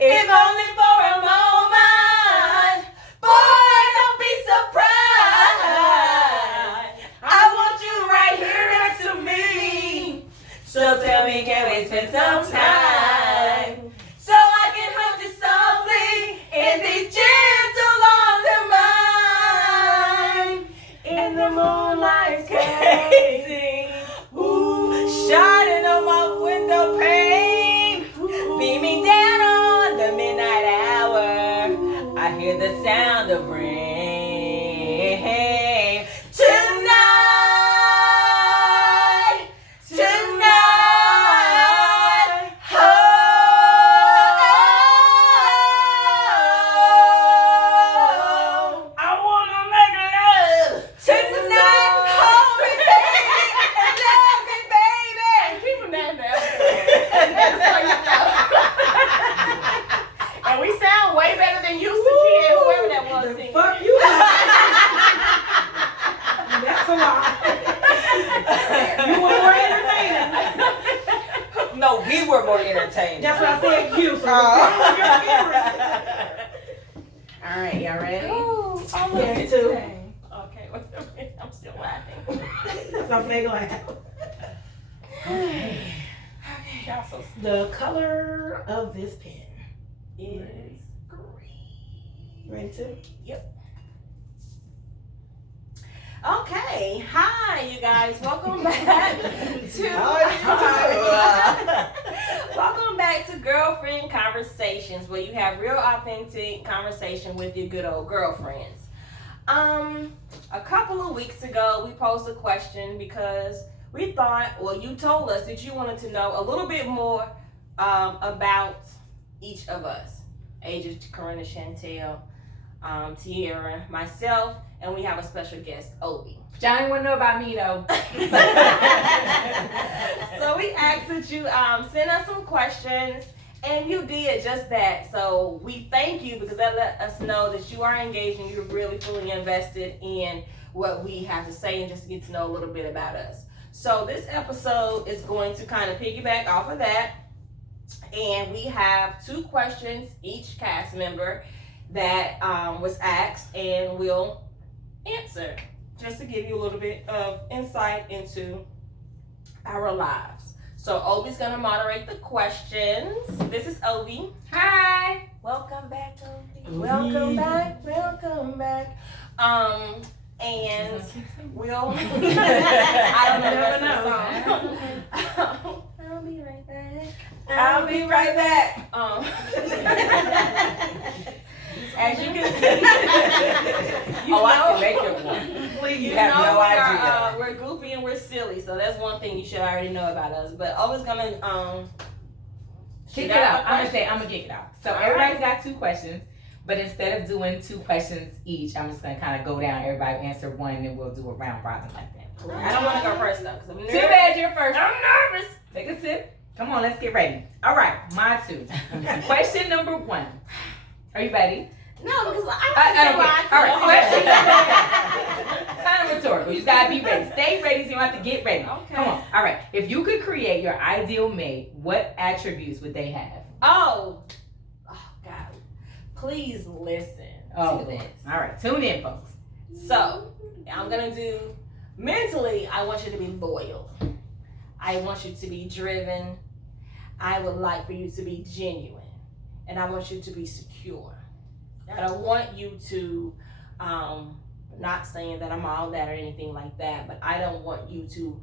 if only for a moment. Boy, don't be surprised. I want you right here next to me. So tell me, can we spend some time so I can hold you softly in these gentle arms of mine? In the moonlight's gazing, ooh, shining on my window pane, beaming down on the midnight hour. I hear the sound of rain. Tonight, tonight, oh, I wanna make love tonight. Hold me, baby, and love me, baby. And keep them down there. And we sound way better than you, Sakia, whoever that was singing. Fuck you. That's a lie. You were more entertaining. No, we were more entertaining. That's what I said. You. So All right, y'all ready? Oh, I'm Yes, too. Okay, wait a minute. I'm still laughing. So fake laugh. Okay, y'all so The color of this pen is green. ready to? Okay, hi you guys. Welcome back to welcome back to Girlfriend Conversations, where you have real authentic conversation with your good old girlfriends. A couple of weeks ago we posed a question because we thought, well, you told us that you wanted to know a little bit more about each of us. Asia, Corinna, Chantel, Tierra, myself, and we have a special guest, Obi. Y'all ain't want to know about me though. So we asked that you send us some questions, and you did just that. So we thank you because that let us know that you are engaged and you're really fully invested in what we have to say and just to get to know a little bit about us. So this episode is going to kind of piggyback off of that. And we have 2 questions each cast member that was asked, and we'll answer just to give you a little bit of insight into our lives. So Obi's gonna moderate the questions. This is Obi. Hi. Welcome back, Obi. Obi. Welcome back. Welcome back. And we'll I don't know the rest of the song. I'll be right back. I'll be right back. As you can see, I can make it one. Please, You have know no idea. we're goofy and we're silly, so that's one thing you should already know about us. But always gonna Kick it out. I'm gonna kick it out. So everybody's got 2 questions, but instead of doing 2 questions each, I'm just gonna kind of go down. Everybody answer one, and then we'll do a round robin like that. I don't want to go first though, because I'm nervous. Too bad you're first. I'm nervous. Take a sip. Come on, let's get ready. All right, my 2. Question number 1. Are you ready? No, because I Okay. All right. Question number 1. Kind of rhetorical. You just gotta be ready. Stay ready, so you don't have to get ready. Okay. Come on. All right. If you could create your ideal mate, what attributes would they have? Oh God. Please listen to this. All right. Tune in, folks. So, I'm going to do, mentally, I want you to be loyal. I want you to be driven. I would like for you to be genuine. And I want you to be secure. I don't want you to, not saying that I'm all that or anything like that, but I don't want you to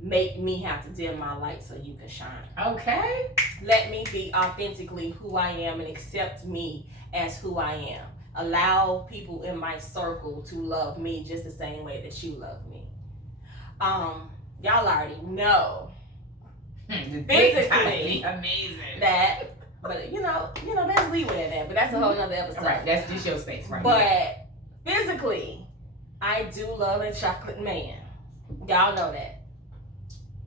make me have to dim my light so you can shine. Okay. Let me be authentically who I am and accept me as who I am. Allow people in my circle to love me just the same way that you love me. Y'all already know physically amazing. that, but you know, there's leeway in that, but that's a whole nother episode. All right, that's just your space, right? But physically, I do love a chocolate man. Y'all know that.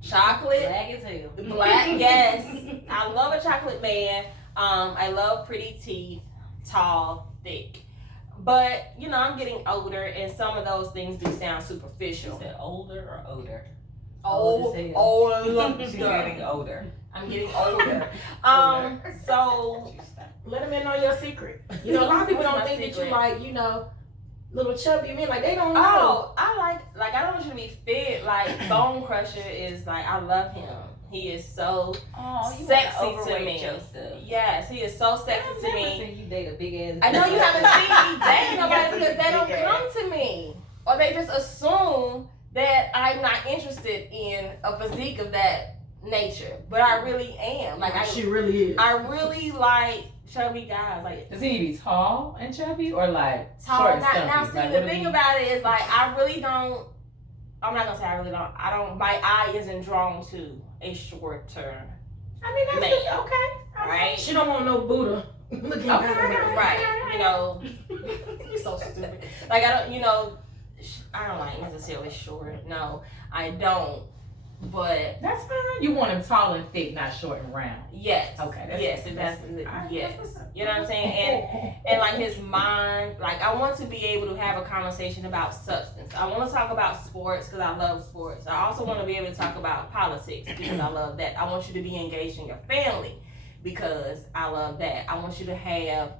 Chocolate. Black as hell. Black, yes. I love a chocolate man. I love pretty teeth, tall, thick. But, I'm getting older, and some of those things do sound superficial. Is it older or odor? Old. She's getting older. I'm getting older. So Let them in on your secret. You know, a lot of people don't think that you like, you know, little chubby men. Like, they don't know. oh, I I don't want you to be fit. Like Bone Crusher is like, I love him. He is so sexy to me. Yourself. Yes, he is so sexy to me. You date a big ass. I know you haven't seen me date nobody because they don't come to me, or they just assume that I'm not interested in a physique of that nature. But I really am. Like she really is. I really like chubby guys. Like, Does he need to be tall and chubby or like tall. short and Now, stumpy? see, Like, the what thing do we- about it is, like, I really don't. I'm not gonna say I really don't. I don't. My eye isn't drawn to a shorter. I mean, that's Man. just, okay. Right. She don't want no Buddha. Looking at her. Right. You know. You're so stupid. Like, I don't. You know. I don't like necessarily short. No, I don't. But That's fine. You want him tall and thick, not short and round. yes. Okay, that's- Yes. And that's Alright, yes. that's what's up. You know what I'm saying? And like his mind, like I want to be able to have a conversation about substance. I want to talk about sports because I love sports. I also want to be able to talk about politics because I love that. I want you to be engaged in your family because I love that. I want you to have,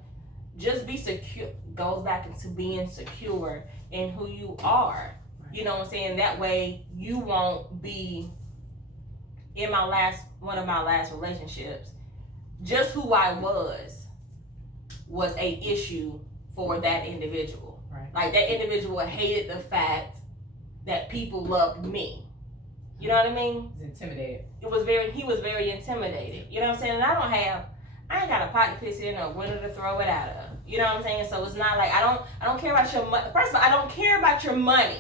just be secure, goes back into being secure in who you are. You know what I'm saying? That way you won't be, in one of my last relationships, just who I was a issue for that individual. Right. Like that individual hated the fact that people loved me. You know what I mean? He's intimidated. He was very intimidated. You know what I'm saying? And I ain't got a pot to piss in or window to throw it out of. You know what I'm saying? So it's not like I don't care about your money. First of all, I don't care about your money.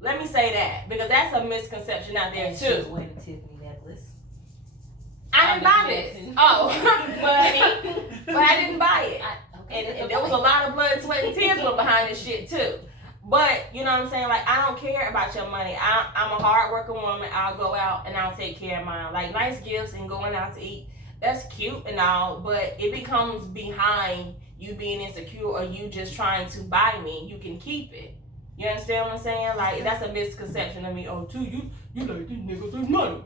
Let me say that because that's a misconception out there too. Wearing a Tiffany necklace. I didn't buy this. Oh, but I didn't buy it. And there was a lot of blood, sweat, and tears went behind this shit too. But you know what I'm saying? Like I don't care about your money. I'm a hard-working woman. I'll go out and I'll take care of mine. Like nice gifts and going out to eat, that's cute and all. But it becomes behind you being insecure or you just trying to buy me. You can keep it. You understand what I'm saying? Like that's a misconception of me. Oh, too, you like these niggas with money.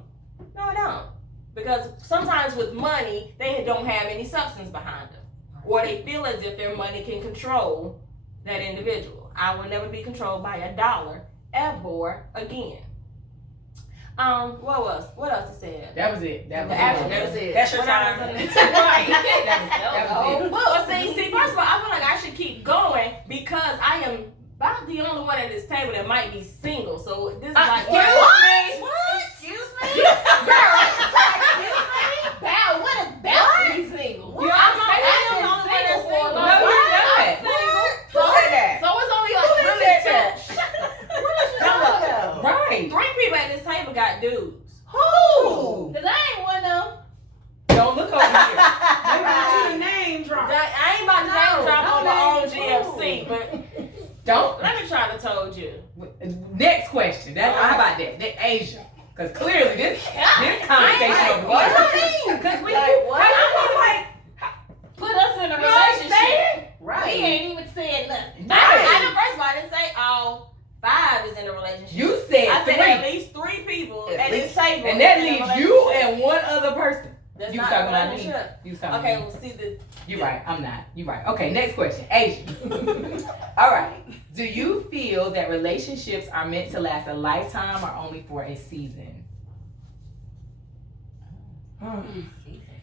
No, I don't. Because sometimes with money, they don't have any substance behind them. Or they feel as if their money can control that individual. I will never be controlled by $1 ever again. What else he said? That was it. That was That was it. That's your What time. else? Right. That was it. Well, see, first of all, I feel like I should keep going because I am about the only one at this table that might be single. So this is like Excuse me? Girl, What about me single? You I'm don't not say the that. only one that's single. No, you're not. So it's only like really two. No. Right. 3 people at this table got dudes. Who? Cause I ain't one of them. Don't look over here. Maybe you name drop. I ain't about to name drop on my own GFC, but Don't. let me try to told you. Next question. How about that? Asia. Because clearly this conversation over What here. do you mean? Cause we Like what? I put us in a You know what I'm relationship. saying? Right. We ain't even said nothing. Right. I first of all, I didn't say all 5 is in a relationship. You said I said 3. at least 3 people At at this least. table. And that is in a leaves you relationship. and one other person. That's You not talking a about me. relationship. You talking Okay, about me. well see the You're right. I'm not. You're right. Okay, next question. Asia. All right. Do you feel that relationships are meant to last a lifetime or only for a season?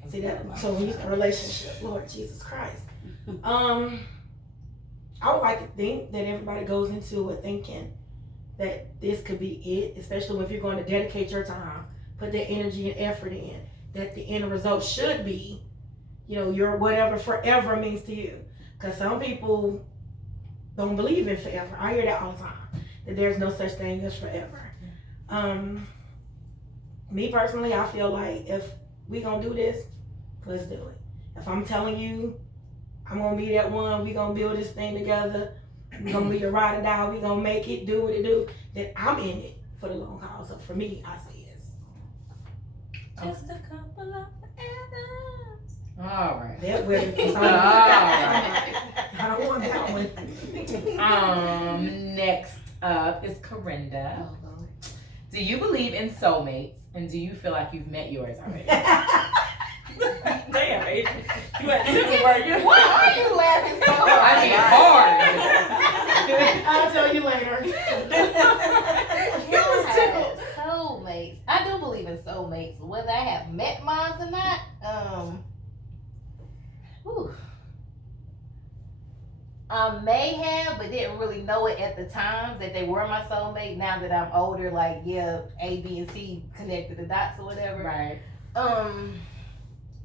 See that? So when you a relationship, Lord Jesus Christ. I would like to think that everybody goes into it thinking that this could be it, especially if you're going to dedicate your time, put that energy and effort in, that the end result should be, your whatever forever means to you. Because some people don't believe in forever. I hear that all the time, that there's no such thing as forever. Me personally, I feel like if we gonna do this, let's do it. If I'm telling you I'm gonna be that one, we gonna build this thing together, we gonna be your ride or die, we gonna make it, do what it do, then I'm in it for the long haul. So for me, I say yes. just a couple of atoms. All right. That way, I don't want that one. Next up is Corinda. Do you believe in soulmates, and do you feel like you've met yours already? Damn, Adrian. You had to work. Why are you laughing so hard? I mean, hard. I'll tell you later. Soulmates. I do believe in soulmates. Whether I have met mine or not, whew. I may have, but didn't really know it at the time that they were my soulmate. Now that I'm older, like, yeah, A, B, and C connected the dots or whatever. Right.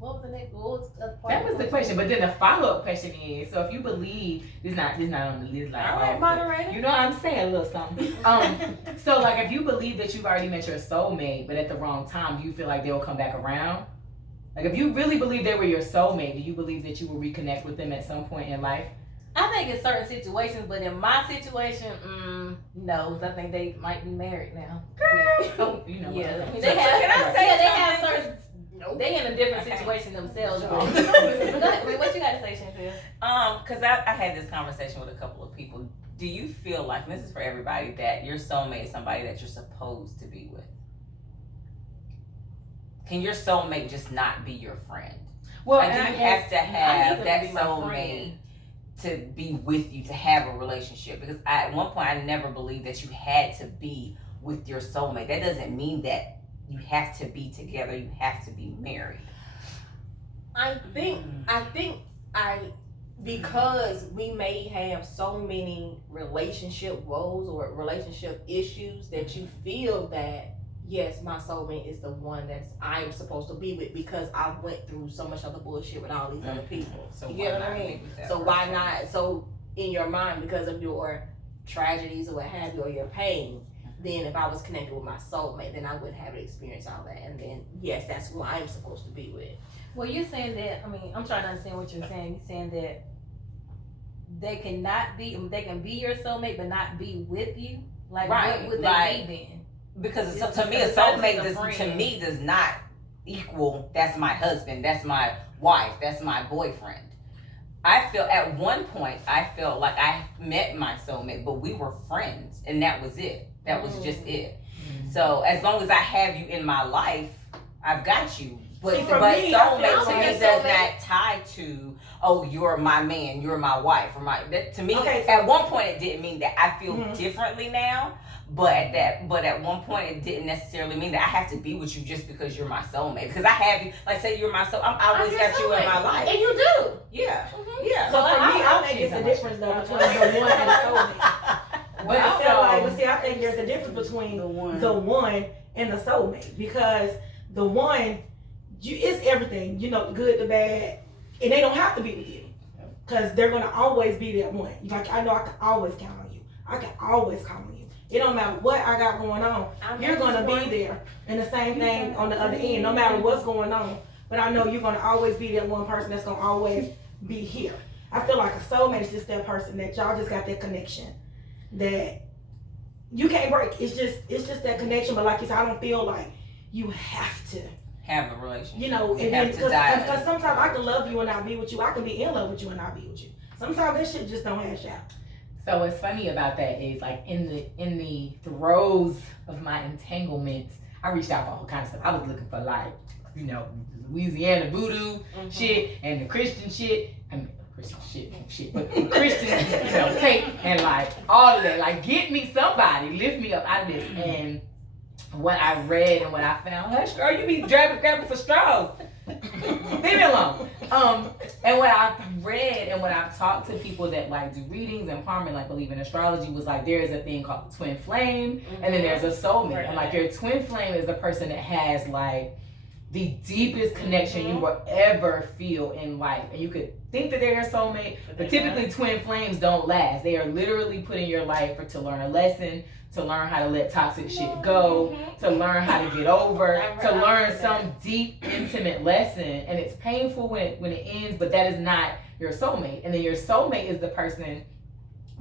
What was the next? What was the part? That was the question, but then the follow-up question is: so if you believe this not on the list, like, All right, moderator. you know what I'm saying, a little something. So like, if you believe that you've already met your soulmate, but at the wrong time, do you feel like they'll come back around? Like, if you really believe they were your soulmate, do you believe that you will reconnect with them at some point in life? I think in certain situations, but in my situation, no, 'cause I think they might be married now. Oh, you know. Yeah, What? I mean, So they have. can I say Yeah, they have something? certain. Nope. They in a different Okay. situation themselves. Sure. But go ahead, what you got to say, Chantel? Cause I had this conversation with a couple of people. Do you feel like, and this is for everybody, that your soulmate is somebody that you're supposed to be with? Can your soulmate just not be your friend? Well, Like, do and you I have guess- to have them that to be my soulmate to be with you, to have a relationship? Because at one point I never believed that you had to be with your soulmate. That doesn't mean that you have to be together, you have to be married. I think because we may have so many relationship woes or relationship issues that you feel that yes, my soulmate is the one that I'm supposed to be with because I went through so much other bullshit with all these other people. So You why get what not I be mean? with that So why person? not? So in your mind, because of your tragedies or what have you, or your pain, then if I was connected with my soulmate, then I wouldn't have experienced all that. And then yes, that's who I'm supposed to be with. Well, you're saying that. I mean, I'm trying to understand what you're saying. You're saying that they can be your soulmate, but not be with you. Like, Right, what would like- they be then? Because It's to me, a just a soulmate friend. does not equal that's my husband, that's my wife, that's my boyfriend. I feel at one point I felt like I met my soulmate, but we were friends, and that was it. That was just it. So as long as I have you in my life, I've got you. But See, for but me, I feel soulmate to like me does not tie to, oh, you're my man, you're my wife, or my that to me. Okay, so- at one point it didn't mean that. I feel Mhm. differently now. But at one point it didn't necessarily mean that I have to be with you just because you're my soulmate. Because I have you, like say you're my soul. I always I'm got your you in my soulmate. life. And you do. Yeah, Mhm. yeah. So for me, I I think it's a don't difference though between the one and the soulmate. But I feel so- like, but see, I think there's a difference between the one and the soulmate because the one, it's everything, you know, the good, the bad, and they don't have to be with you because they're gonna always be that one. Like I know I can always count on you. I can always count on you. It don't matter what I got going on. You're gonna be there, and the same thing on the other end. No matter what's going on, but I know you're gonna always be that one person that's gonna always be here. I feel like a soulmate is just that person that y'all just got that connection that you can't break. It's just that connection. But like you said, I don't feel like you have to, Have a relationship. you know. You And have then to dive. because sometimes I can love you and not be with you. I can be in love with you and not be with you. Sometimes that shit just don't hash out. So what's funny about that is like in the throes of my entanglements, I reached out for all kinds of stuff. I was looking for like, you know, Louisiana voodoo shit and the Christian shit. I mean Christian shit, but Christian, you know, take and like all of that. Like get me somebody, lift me up out of this. And what I read and what I found, hush girl, you be grabbing for straws. Leave me alone. And what I've read and what I've talked to people that like do readings and palm and like believe in astrology was like there is a thing called twin flame, and then there's a soulmate, and like your twin flame is the person that has like the deepest connection you will ever feel in life, and you could think that they're your soulmate, but typically twin flames don't last. They are literally put in your life to learn a lesson, to learn how to let toxic shit go, to learn how to get over, to learn some deep, intimate lesson. And it's painful when it ends, but that is not your soulmate. And then your soulmate is the person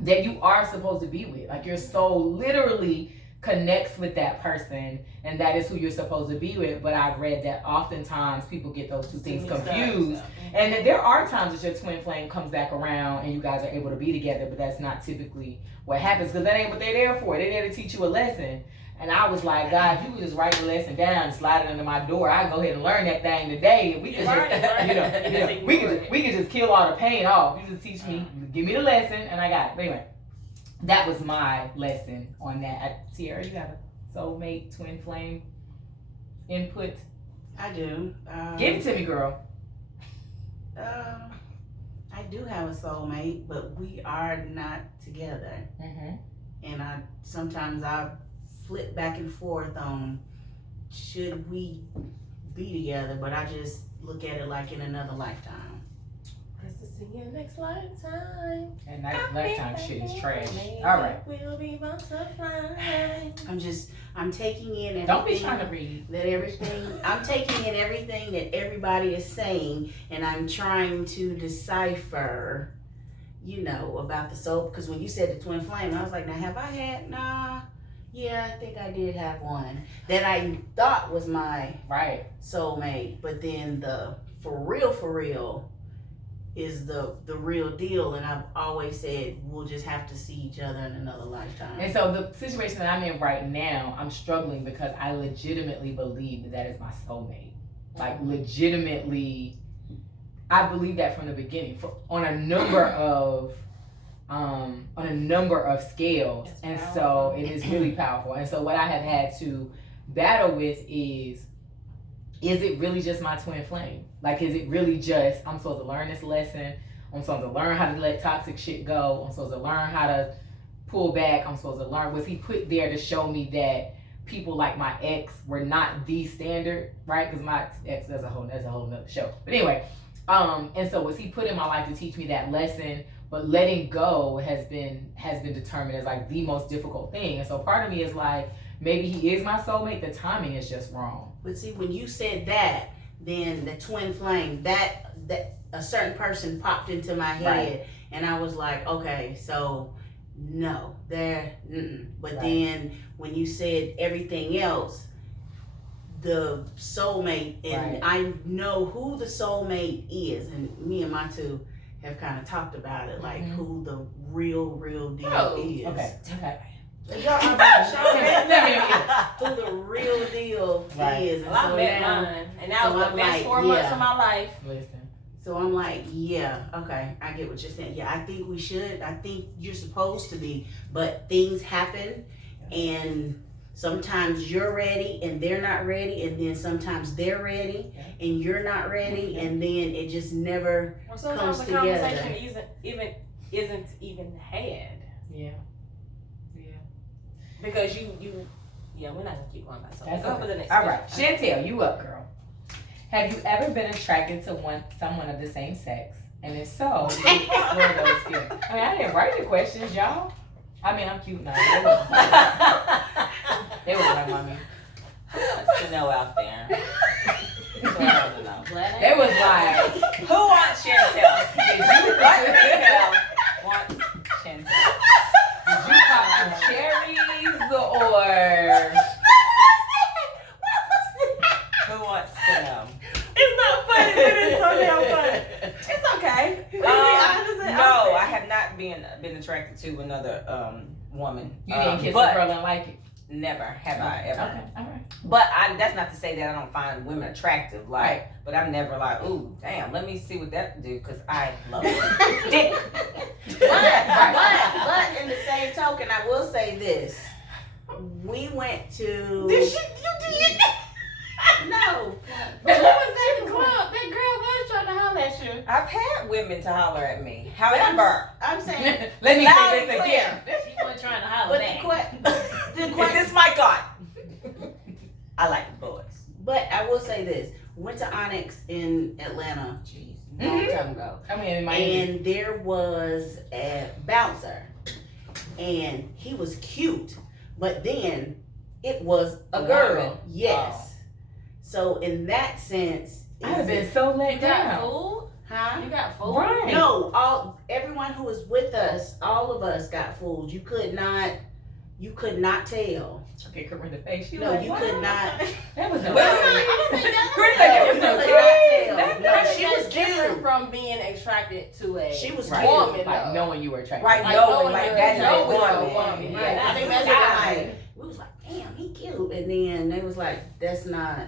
that you are supposed to be with. Like your soul literally connects with that person, and that is who you're supposed to be with. But I've read that oftentimes people get those two things confused. And that there are times that your twin flame comes back around and you guys are able to be together, but that's not typically what happens because that ain't what they're there for. They're there to teach you a lesson. And I was like, God, you could just write the lesson down and slide it under my door. I go ahead and learn that thing today. We could just, we could just kill all the pain off. You just teach me, give me the lesson, and I got it. But anyway, that was my lesson on that. Tiara, you have a soulmate, twin flame input? I do. Give it to me, girl. I do have a soulmate, but we are not together. Mm-hmm. And sometimes I flip back and forth on should we be together, but I just look at it like in another lifetime. Guess to see you next lifetime. And lifetime shit is trash. All right. We'll be butterflies. I'm taking in everything. Don't be trying to read. I'm taking in everything that everybody is saying, and I'm trying to decipher, about the soul. Because when you said the twin flame, I was like, now have I had? Nah. Yeah, I think I did have one that I thought was my soulmate, but then the for real is the real deal, and I've always said we'll just have to see each other in another lifetime. And so the situation that I'm in right now, I'm struggling because I legitimately believe that is my soulmate. Like legitimately, I believe that from the beginning, on a number of scales. And so it is really powerful. And so what I have had to battle with is it really just my twin flame? Like, is it really just, I'm supposed to learn this lesson, I'm supposed to learn how to let toxic shit go, I'm supposed to learn how to pull back, I'm supposed to learn, was he put there to show me that people like my ex were not the standard, right? Because my ex, that's a whole nother show. But anyway, and so was he put in my life to teach me that lesson? But letting go has been determined as like the most difficult thing. And so part of me is like, maybe he is my soulmate, the timing is just wrong. But see, when you said that, then the twin flame, that a certain person popped into my head, and I was like, okay, so no, but then when you said everything else, the soulmate, and I know who the soulmate is, and me and my two have kind of talked about it, like who the real deal is. Okay. Who the real deal is. Well, I met mine, and that was the best 4 months of my life. Listen. So I'm like, yeah, okay, I get what you're saying. Yeah, I think we should. I think you're supposed to be, but things happen, and sometimes you're ready and they're not ready, and then sometimes they're ready and you're not ready, and then it just never sometimes comes the together. conversation isn't even had. Yeah. Because you we're not gonna keep going by so. That's Go okay. for the next All right, question. Chantel, you up, girl. Have you ever been attracted to someone of the same sex? And if so, did you explore those feelings? I mean, I didn't write the questions, y'all. I mean, I'm cute now. They were like, mommy. Who wants to know out there? Who wants to know? They was like, Who wants Chantel? Did you what female wants Chantel? did you pop some cherries or? Who wants to know? It's not funny, but it's so damn funny. It's okay. No, I have not been attracted to another woman. You didn't kiss a but girl and like it? Never have I ever. Okay, all right. But that's not to say that I don't find women attractive. Like, but I'm never like, ooh, damn, let me see what that do, because I love it. But in the same token, I will say this: we went to. You did. No. But who was at the club? That girl was trying to holler at you. I've had women to holler at me. However, I'm saying. Let me loud say and this clear. again. She wasn't trying to holler But back. Is this my God? I like the boys. But I will say this: went to Onyx in Atlanta, long time ago, I mean, in Miami. and there was a bouncer, and he was cute, but then it was a girl. Yes. So in that sense, I have been so let You got down. food? huh? You got food? Right. No, everyone who was with us, all of us got fooled. You could not you could not tell. Okay, Corinne face. She No, like, you wow. could not. That was no. Well, Corinne said there was no You could kids. not tell. No, she was different cute. from being attracted to a She was Right. woman, Like though. knowing you were attracted. Right, Like knowing, knowing like you're that's a attracted to a woman. woman. Right. I think that's Guy. right. We was like, damn, he cute. And then they was like, that's not.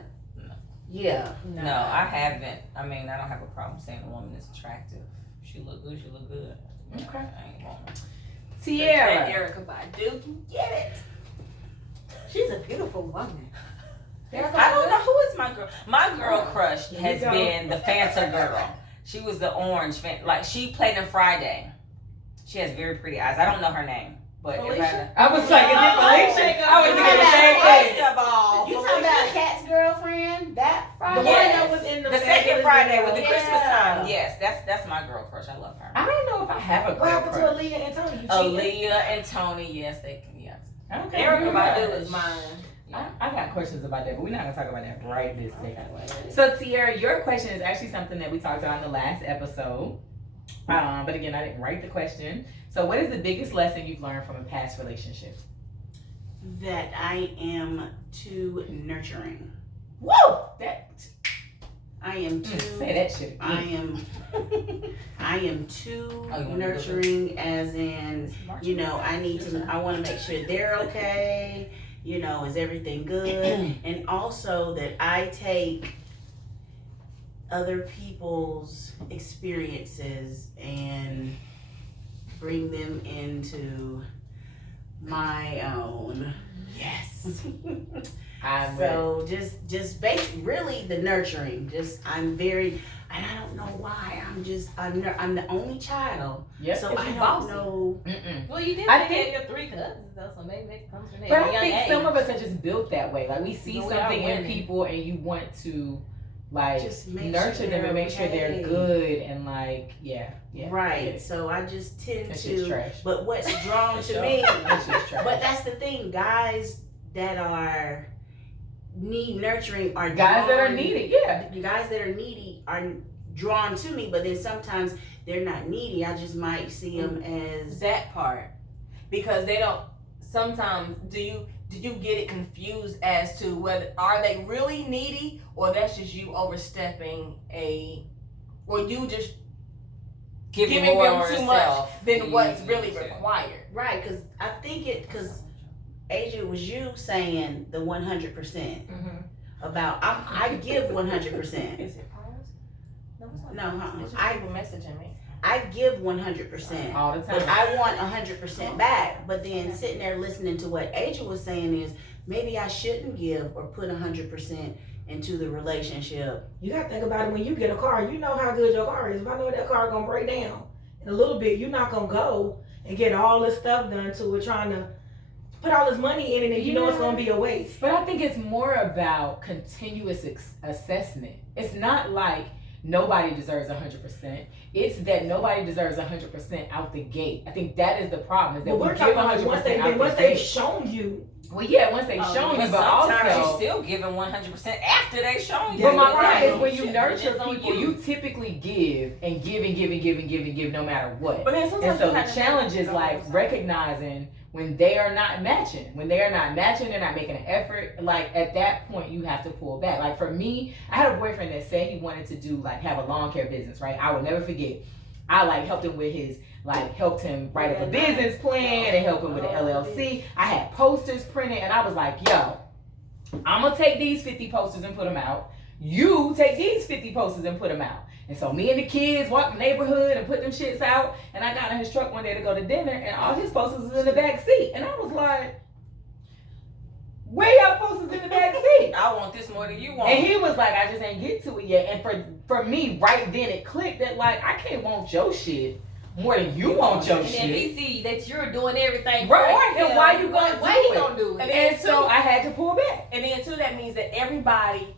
Yeah. No, I haven't. I mean, I don't have a problem saying a woman is attractive. She look good. She look good. Okay. I ain't want her. That Tierra. Erica Badu can get it. She's a beautiful woman. I don't know who is my girl. My girl crush Here has we go. been the Fanta girl. She was the orange fan. Like she played in Friday. She has very pretty eyes. I don't know her name, but if Felicia? I was like, is it Felicia? I was thinking the same thing. First of all, You talking about Kat's girlfriend? That The Friday? one that was in the second fabulous Friday video. with the Yeah. Christmas time. Yes, that's my girl crush. I love her. I don't know if I have a What girl happened to crush. Aaliyah and Tony? You cheated? Aaliyah and Tony. Yes, they can. Yes. Okay, Erica you're Badu right. is mine. I got questions about that, but we're not gonna talk about that right this second. So Tierra, your question is actually something that we talked about in the last episode. But again, I didn't write the question. So what is the biggest lesson you've learned from a past relationship? That I am too nurturing. Woo! That I am too. say that shit. I am too Oh, you wanna nurturing, as in, you know, I want to make sure they're okay. You know, is everything good? And also that I take other people's experiences and bring them into my own. Yes. I'm So just basically really the nurturing. I'm very, and I don't know why. I'm the only child. Yep. So It's I don't bossy. know. Mm-mm. Well, you did I say think- you had your 3 cousins though, so maybe that comes from there. But At a I young think age. some of us are just built that way. Like we see But we are something in women. people and you want to like Just make nurture sure them they're and make sure they're okay. good and like yeah. Right. So I just tend That shit's to. trash. But what's drawn For to sure. me. That shit's trash. But that's the thing, guys that are need nurturing are guys that are drawn- needed, yeah. The guys that are needy are drawn to me, but then sometimes they're not needy. I just might see them as That part, because they don't. Sometimes, do you get it confused as to whether are they really needy or that's just you overstepping or you just Giving giving more them of too herself much than what's than really you said. required. right? Because I think because Asia, it was you saying the 100% Mhm. about I give 100%. Is it pause? No, it's not. No, It's just I people messaging me. I give 100%. All the But time. I want 100% back. But then sitting there listening to what Asia was saying is maybe I shouldn't give or put 100% into the relationship. You gotta think about it when you get a car. You know how good your car is. If I know that car gonna break down in a little bit, you're not gonna go and get all this stuff done to it, trying to put all this money in it, and you know it's gonna be a waste. But I think it's more about continuous assessment. It's not like nobody deserves 100%. It's that nobody deserves 100% out the gate. I think that is the problem. Is that But we we're give talking about 100% out once the they've gate. shown you. Well, yeah, once they've shown you, But but sometimes also. you're still giving 100% after they shown you. But my Right. point is when you nurture It's on people, you. you typically give and give and give and give and give and give no matter what. But then And sometimes so you the have to challenge is like recognizing when they are not matching. When they are not matching, they're not making an effort. Like at that point, you have to pull back. Like for me, I had a boyfriend that said he wanted to do like have a lawn care business, right? I will never forget. I like helped him with his helped him write up a business plan and help him with the LLC. I had posters printed and I was like, yo, I'm gonna take these 50 posters and put them out. You take these 50 posters and put them out. And so me and the kids walked the neighborhood and put them shits out. And I got in his truck one day to go to dinner and all his posters was in the back seat. And I was like, where y'all posters in the back seat? I want this more than you want. And he was like, I just ain't get to it yet. And for me, right then it clicked that like, I can't want your shit more than you want your And then shit. he see that you're doing everything Right, for and him. why you gonna why do he it? gonna do it? And then And so I had to pull back. And then too, that means that everybody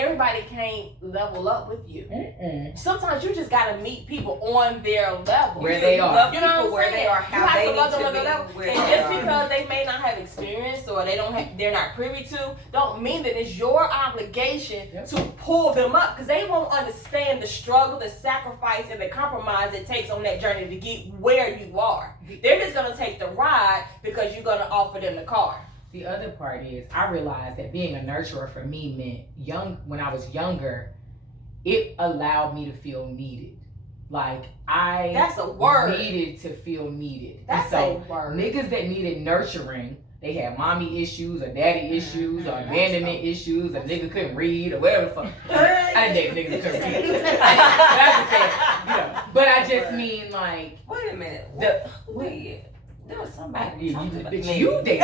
everybody can't level up with you. Mm-mm. Sometimes you just gotta meet people on their level. Where they are. You know what I'm where saying? they are, You how have they to need love them to on their be, level. where And they just are. because they may not have experience or they're not privy to, don't mean that it's your obligation to pull them up, because they won't understand the struggle, the sacrifice, and the compromise it takes on that journey to get where you are. They're just gonna take the ride because you're gonna offer them the car. The other part is I realized that being a nurturer for me meant when I was younger, it allowed me to feel needed. Like That's a word. needed to feel needed. That's and a word. Niggas that needed nurturing, they had mommy issues or daddy issues or abandonment issues, a nigga couldn't read or whatever the fuck. I didn't date niggas that couldn't read. But I just said, you know. But I just mean like Wait a minute. Who did? There was somebody. you dated somebody.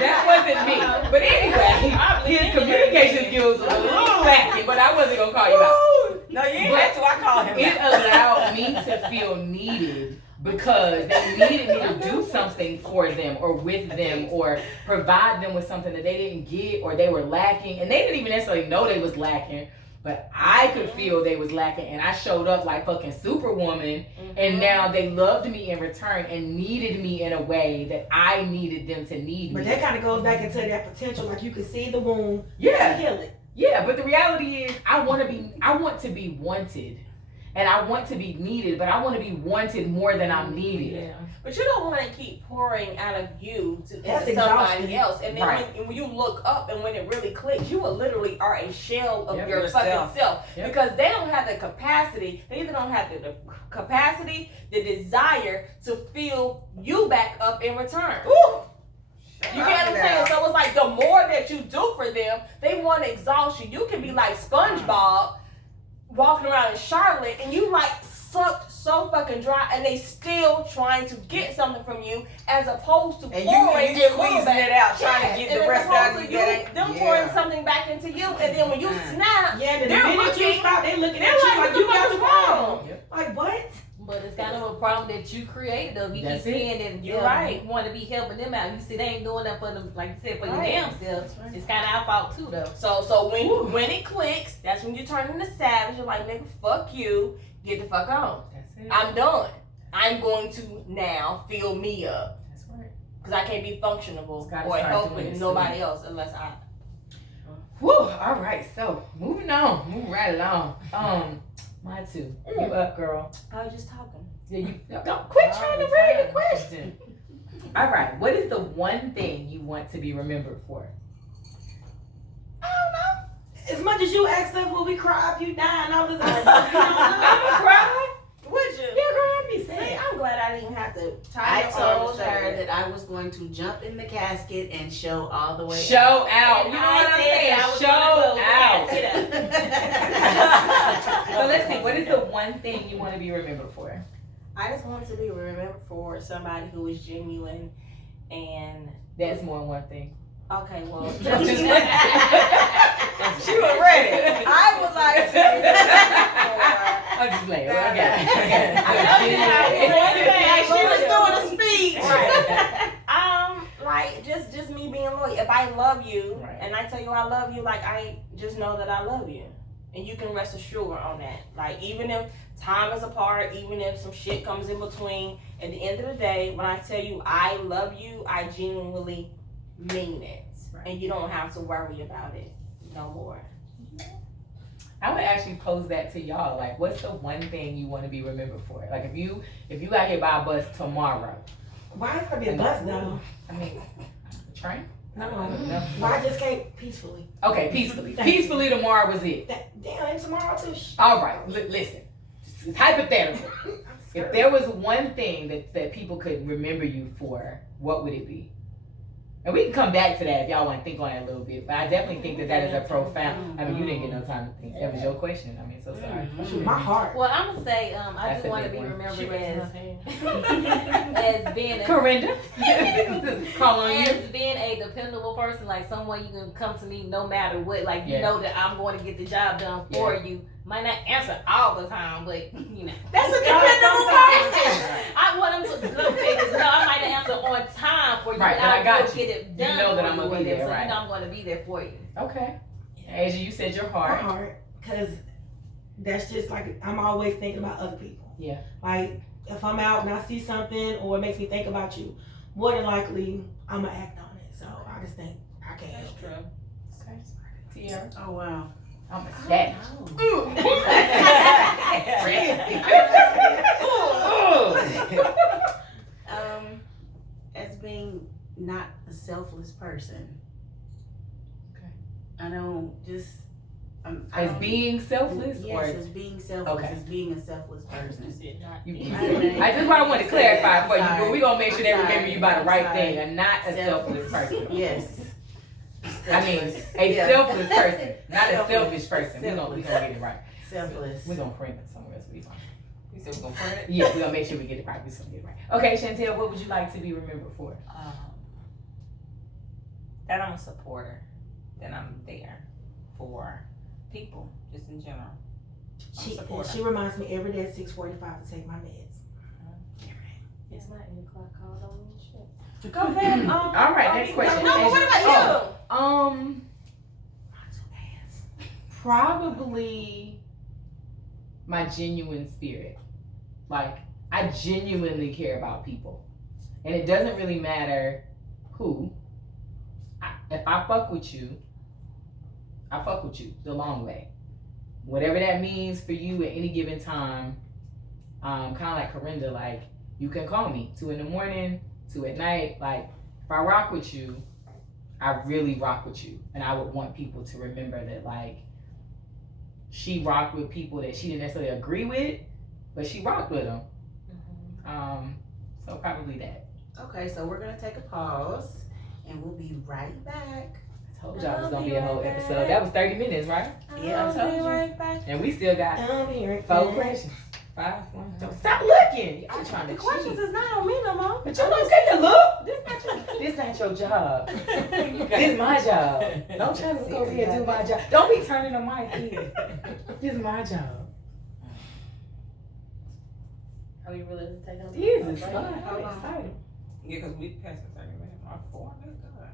That wasn't me. But anyway, his communication skills was a little lacking, but I wasn't gonna call you out. No, you ain't had to. I called him It out. allowed me to feel needed because they needed me to do something for them or with them or provide them with something that they didn't get or they were lacking. And they didn't even necessarily know they was lacking, but I could feel they was lacking, and I showed up like fucking Superwoman, and now they loved me in return and needed me in a way that I needed them to need me. But that kind of goes back into that potential, like you can see the wound, Yeah. heal it. Yeah, but the reality is I want to be wanted. And I want to be needed, but I want to be wanted more than I'm needed. Yeah. But you don't want to keep pouring out of you That's into somebody exhausting. else. And then Right. when you look up and when it really clicks, you literally are a shell of Yep, your yourself. fucking self. Yep. Because they don't have the capacity, they either don't have the capacity, the desire to fill you back up in return. You get what I'm saying? So it's like the more that you do for them, they want to exhaust you. You can be like SpongeBob walking around in Charlotte and you like sucked so fucking dry and they still trying to get something from you as opposed to And pouring you squeezing it out, trying to get the rest out of you. them pouring something back into you, and then when you snap, Yeah, the they're minute you looking, stop, they looking they're at you like, like what you the fuck got is the wrong? problem. Like what? But it's kind of a problem that you created though. You That's keep it. saying that You're right. you want to be helping them out. You see, they ain't doing that for them, like you said, for Right. your damn self. It's kind of our fault too, though. So when it clicks, that's when you turn into savage. You're like, nigga, fuck you, get the fuck on. That's it. I'm done. I'm going to now fill me up. That's right. Because I can't be functional Just gotta or start help doing with it nobody else unless I. Whew, all right, so moving on, moving right along. Mine too. You up, girl? I was just talking. Yeah, you don't quit trying to read the question. All right, what is the one thing you want to be remembered for? I don't know. As much as you asked us, will we cry if you die and all this other I'm stuff, you don't know. cry. Would you? Yeah, girl, I'd be See, sad. I'm glad I didn't have to tie I your arms told her that I was going to jump in the casket and show all the way Show out. You know what I'm saying? Show out. So let's see, what is the one thing you want to be remembered for? I just want to be remembered for somebody who is genuine and That's more than one thing. okay, well, She was ready. I would like to be I'm just playing. Okay. She was doing a speech. right. Like just me being loyal. If I love you Right. and I tell you I love you, like I just know that I love you, and you can rest assured on that. Like even if time is apart, even if some shit comes in between, at the end of the day, when I tell you I love you, I genuinely mean it, Right. and you don't have to worry about it no more. I would actually pose that to y'all. Like, what's the one thing you want to be remembered for? Like, if you got hit by a bus tomorrow, Why it gotta be a bus though? I mean, a train? No. No. Why I just can't peacefully? Okay, peacefully. Thank you. Peacefully tomorrow was it. Damn, and tomorrow too. All right, listen. It's hypothetical. If there was one thing that people could remember you for, what would it be? And we can come back to that if y'all want to think on it a little bit. But I definitely think that is a profound. I mean, you didn't get no time to think. That was your question. I mean, so sorry. Shoot, my heart. Well, I'm gonna say I That's just a want to big be one. remembered as being a Corinda, call on you. as being a dependable person, like someone you can come to me no matter what. Like you Yeah. know that I'm going to get the job done for you. Might not answer all the time, but you know. That's a dependable person. I want them to look is no, I might not answer on time for you, Right, but but I got will you. get it You done. know that for I'm you gonna or be there, whatever, so right. you know I'm going to be there for you. Okay. Asia, you said your My heart. heart, because that's just like I'm always thinking about other people. Yeah. Like if I'm out and I see something or it makes me think about you, more than likely I'm gonna act on it. So I just think I can't help it. Tiara. Oh wow. I'm a savage. As being not a selfless person. Okay. I don't just. As being selfless, Yes, or as being selfless, Okay. as being a selfless person. I just want to clarify for you, but we're gonna make sure they I'm remember sorry. you by the right I'm thing, sorry. and not a selfless person. Yes. I mean, a Yeah. selfless person, not a Selfless. selfish person. We're gonna get it right. Selfless. We're gonna print it somewhere else. We fine. You said we're gonna print it? Yeah, we're gonna make sure we get it right. We're gonna get it right. Okay, Chantel, what would you like to be remembered for? That I'm a supporter. That I'm there for people, just in general. She reminds me every day at 6:45 to take my meds. It's not 8 o'clock called on me. Shit. Go ahead. All right, next question. No, what about Probably my genuine spirit. Like, I genuinely care about people. And it doesn't really matter who. If I fuck with you, I fuck with you the long way. Whatever that means for you at any given time, kind of like Corinda, like, you can call me 2 a.m, 2 at night. Like, if I rock with you, I really rock with you. And I would want people to remember that, like, she rocked with people that she didn't necessarily agree with, but she rocked with them. So probably that. Okay, so we're gonna take a pause, and we'll be right back. I told y'all it was gonna be a whole episode. That was 30 minutes, right? Yeah, I told you. Right back. And we still got I'm here. 4 questions. 5, 1. Don't stop looking. I'm trying to The questions cheat. is not on me no more. But you don't get to look. This ain't your job. This my job. Don't try to look over here and do my job. Don't be turning the mic here. This is my job. Are we really taking a This is break? fun. I'm Hold on. excited. Yeah, because we passed the 30 minutes mark 4. That's good.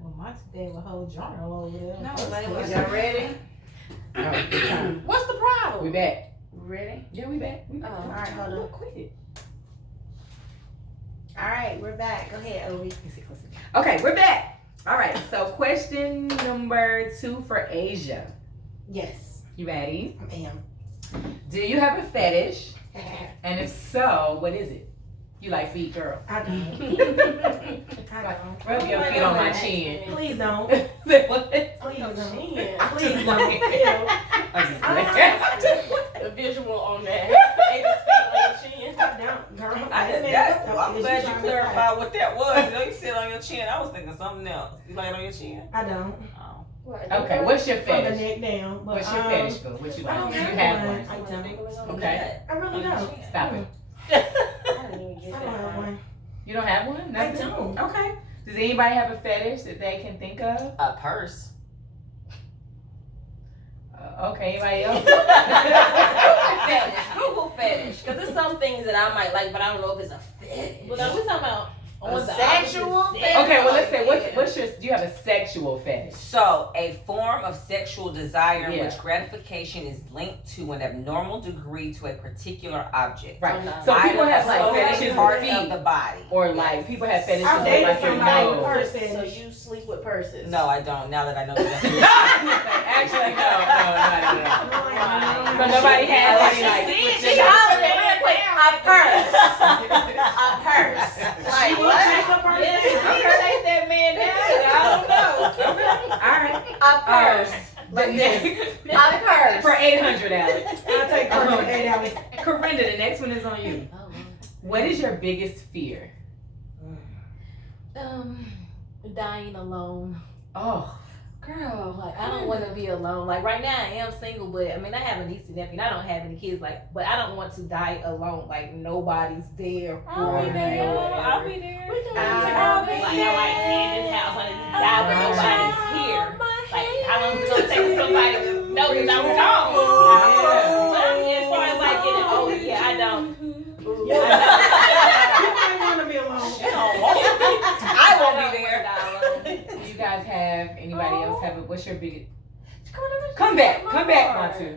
Well, Monty gave a whole journal over there. No, First wait, question. y'all ready? All right, good time. What's the problem? We back. Ready? Yeah, we back. We back. Oh, all right, hold on. Quit it. All right, we're back. Go ahead, Obi. Okay, we're back. All right, so question number 2 for Asia. Yes, You ready? I am. Do you have a fetish? And if so, what is it? You like feet, girl? I don't. I don't. Rub your feet on my chin. Please don't. Say what? Please don't. Chin. Please don't. Ew. I'm just The visual on that. Avis feet on your chin. I don't, girl. I'm glad you clarified what that was. You know, you said on your chin. I was thinking something else. You like it on your chin? I don't. Oh. Okay, what's your From the fetish? neck down. But, What's your fetish, boo? What you I like? don't Do you have have one. one? I don't. Okay, I really don't. stop it. I don't have one. You don't have one? I Nothing? don't. Okay. Does anybody have a fetish that they can think of? A purse. Okay, anybody else? Fetish. Google fetish. Because there's some things that I might like, but I don't know if it's a fetish. Well, now we're talking about on the sexual opposite fetish? sex. Okay, well, let's say, what's your, do you have a sexual fetish? So, a form of sexual desire in Yeah. which gratification is linked to an abnormal degree to a particular object. Right. Oh, So people Either have a like solid fetishes part with of feet, the body. or like people have fetishes I've with dated like your somebody with nose. purse So fetish. you sleep with purses? No, I don't. Now that I know the definition. Actually, no, so nobody has any like. She hollered at real quick. A purse. A purse. Like She what? check her purse Yeah, down. you chase that man down. I don't know. All right. A purse. But next, A purse. for 800, Alex. I'll take purse for 8 hours. Corinda, the next one is on you. What is your biggest fear? Dying alone. Oh, Girl, like I don't want to be alone. Like right now, I am single, but I mean, I have a niece and nephew, and I don't have any kids. Like, but I don't want to die alone. Like nobody's there for I'll be me. there. or whatever. I'll be there. We can I'll be like I'm like in this house, I just die, but nobody's here. Like how long is it gonna take for somebody to know that I'm gone? But I mean, as far as like getting older, yeah, I don't. You might want to be alone. I won't be there. do you guys have, anybody else have a What's your biggest? Come back, Montu.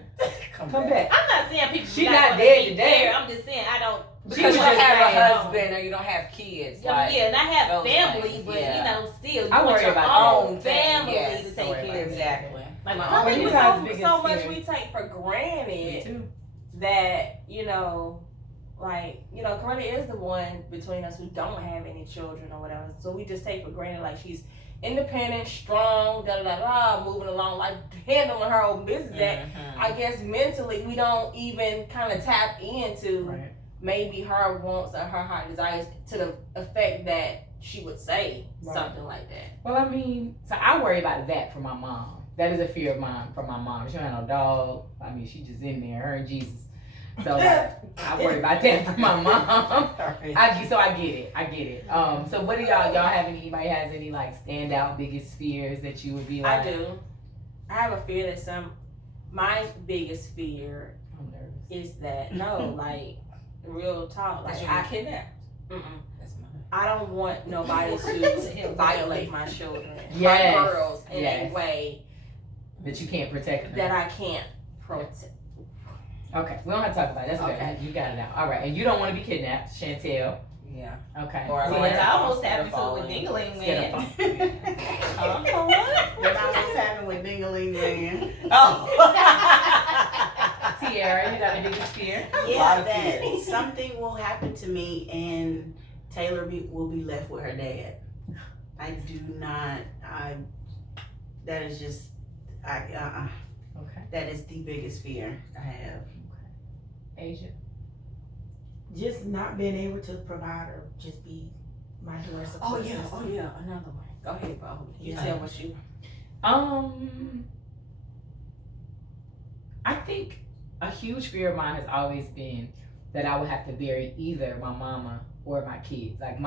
Come back. I'm not saying people. She not not gonna dead be today. there. I'm just saying I don't. Because She you was don't just have a saying, husband or you don't have kids. Yeah, Like, and I have those family, things, but yeah. you know, still, you I want worry your about own own thing, family yes. to I take worry care about of. exactly. Like my I own. What think you it's guys' so biggest much fear? we take for Me granted too. that, you know, like, you know, Coretta is the one between us who don't have any children or whatever. So we just take for granted like she's independent, strong, moving along, like handling her own business. That I guess mentally we don't even kind of tap into Right. maybe her wants or her heart desires to the effect that she would say Right. something like that. Well, I mean, so I worry about that for my mom. That is a fear of mine from my mom. She don't have no dog. I mean, she just in there, her and Jesus. So like, I worry about that for my mom. I get it. So what do y'all have anybody has any like standout biggest fears that you would be like? I do. I have a fear that my biggest fear I'm nervous. is that like real talk, like That you I were kidnapped. That's mine. I don't want nobody to violate my children, Yes. my girls in Yes. a way That you can't protect them. that I can't protect. Okay, we don't have to talk about it. That's okay. Okay. You got it out. All right, and you don't want to be kidnapped, Chantel. Yeah. Okay. Or See, like it's almost scared happened of to with falling. Dingling Scared of Man. What almost happened with Ding-a-ling Man? Oh. Tiara, you got a biggest fear? lot Yeah, of that fears. something will happen to me and Taylor will be left with her dad. I do not. That is just. Okay. That is the biggest fear I have. Asia. Just not being able to provide or just be my door support system. Another one. Go ahead, Bo. You Yeah. tell what you. I think a huge fear of mine has always been that I would have to bury either my mama or my kids. Like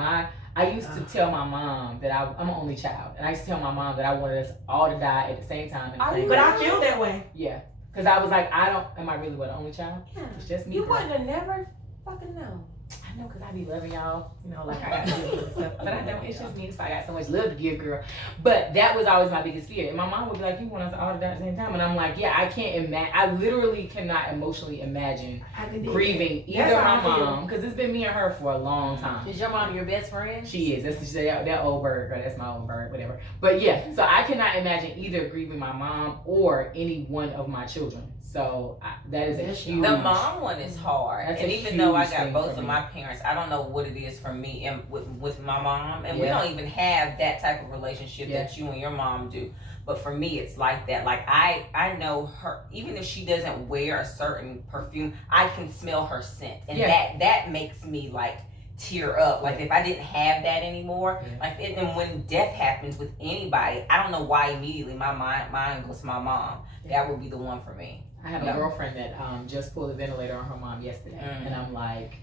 I used to tell my mom that I'm an only child, and I used to tell my mom that I wanted us all to die at the same time. In the Are same you- But place. I feel that way. Yeah, because I was like, am I really the only child? Yeah. It's just me. You girl. wouldn't have never fucking known. I know, because I be loving y'all, you know, like I got to do this stuff. But I don't, it's just me. It's I got so much love to give, girl. But that was always my biggest fear. And my mom would be like, you want us all to die at the same time? And I'm like, yeah, I can't imagine. I literally cannot emotionally imagine I can do grieving That's either how my I feel. mom, because it's been me and her for a long time. Is your mom your best friend? She is. That's that old bird, girl. That's my old bird, whatever. But yeah, so I cannot imagine either grieving my mom or any one of my children. So that is a That's huge. The mom one is hard, That's and a even though I huge got thing both for of me. my parents, I don't know what it is for me and with my mom, and we Yeah. don't even have that type of relationship Yeah. that you and your mom do. But for me, it's like that. Like I know her, even if she doesn't wear a certain perfume, I can smell her scent, and Yeah. that makes me like tear up. Like if I didn't have that anymore, Yeah. like and when death happens with anybody, I don't know why immediately my mind goes to my mom. That would be the one for me. I have a girlfriend that just pulled a ventilator on her mom yesterday, and I'm like,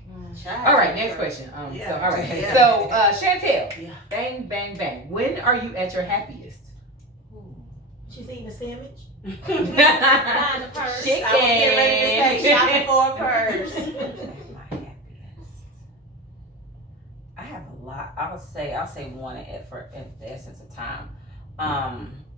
Child. all right, next question. Yeah. So all right, Yeah. so Chantel, Yeah. bang, bang, bang. When are you at your happiest? She's eating a sandwich. Chicken. I was getting ready to say shopping for a purse. My happiest. I have a lot. I'll say one in the essence of time.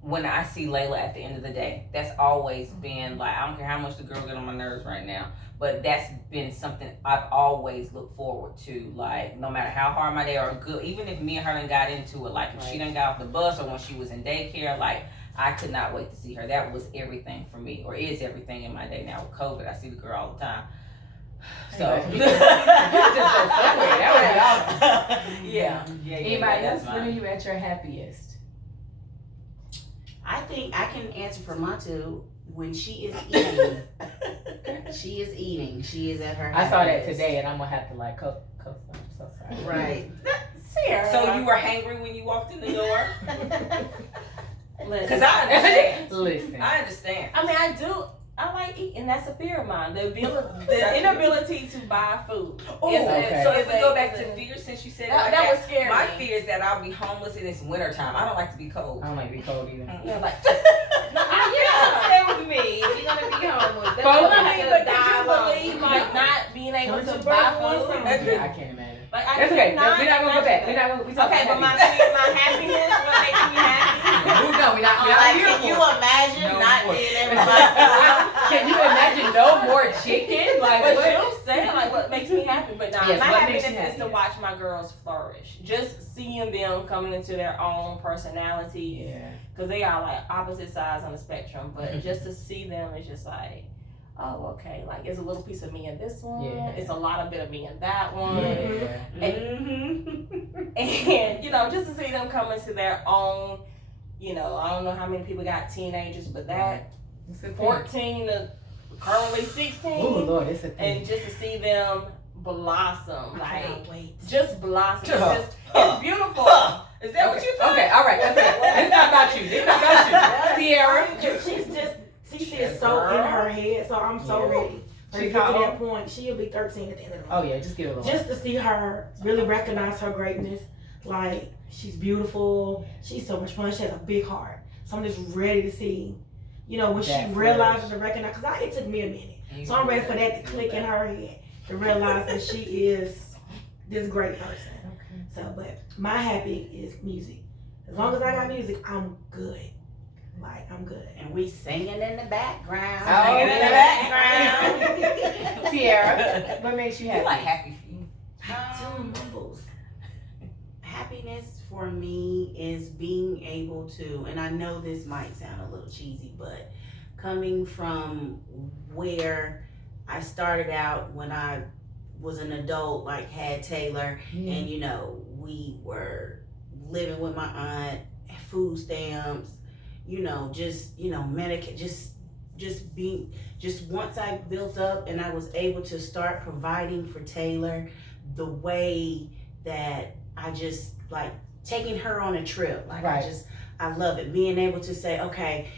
When I see Layla at the end of the day, that's always been like, I don't care how much the girl get on my nerves right now, but that's been something I've always looked forward to. Like no matter how hard my day or good, even if me and her done got into it, like if she done got off the bus or when she was in daycare, like I could not wait to see her. That was everything for me, or is everything in my day now with COVID. I see the girl all the time. So You could just go somewhere. That would be awesome. yeah. Anybody else? that's When are mine. you at your happiest? I think I can answer for Matu when she is eating. She is eating. She is at her I saw that happiest. today, and I'm gonna have to like cook. I'm so sorry. Right. Sarah. So you were hangry when you walked in the door? Listen. Because I understand. Listen. I understand. I mean, I like eating. That's a fear of mine. The inability to buy food. Oh, okay. so if we go back It's to a- fear, since you said That, it like that would scare my me. fear is that I'll be homeless and it's wintertime. I don't like to be cold. I don't like to be cold either. Yeah, like, Stay with me. If you're gonna be homeless, that's Follow I mean, but die could you alone. believe like not being able Don't to you buy break one food? song? Yeah, I can't imagine. Like That's okay. We're not gonna go back. We're not gonna. We talking Okay, but about my happiness, what makes me happy. Move on. We're not Like, here can you for it. imagine No not more. being everybody? Can you imagine no more chicken? Like But what? you saying like what makes me happy, but nah, Yes, my what makes happiness you is to happy? watch my girls flourish. Just seeing them coming into their own personalities, Yeah. because they are like opposite sides on the spectrum. But just to see them is just like, oh, okay, like it's a little piece of me in this one. Yeah. It's a lot of bit of me in that one. Yeah. And you know, just to see them come into their own, you know, I don't know how many people got teenagers, but that It's a thing. 14 to currently 16, Oh Lord, it's a thing. and just to see them blossom, I like cannot wait. just blossom, Huh. it's beautiful. Is that what you thought? Okay, all right. That's it. It's not about you. It's not about you. Tierra. She's just, Cece is so in her head, so I'm so Yeah. ready. When She we get to how that old? point, she'll be 13 at the end of the Oh month. yeah, just give it a little. Just to see her really recognize her greatness, like she's beautiful, she's so much fun, she has a big heart. So I'm just ready to see, you know, when she That realizes and recognizes, because it took me a minute. So I'm ready for that to click in her head to realize that she is this great person. So, but my happy is music. As long as I got music, I'm good. Like, I'm good. And we singing in the background. Oh, Singing in the yeah. background. Tierra, what makes you You happy? like happy feet. Doing mumbles. Happiness for me is being able to, and I know this might sound a little cheesy, but coming from where I started out when I was an adult, like had Taylor, and you know, we were living with my aunt, food stamps, you know, just, you know, just once I built up and I was able to start providing for Taylor the way that I just like taking her on a trip. Like Right. I love it. Being able to say, okay,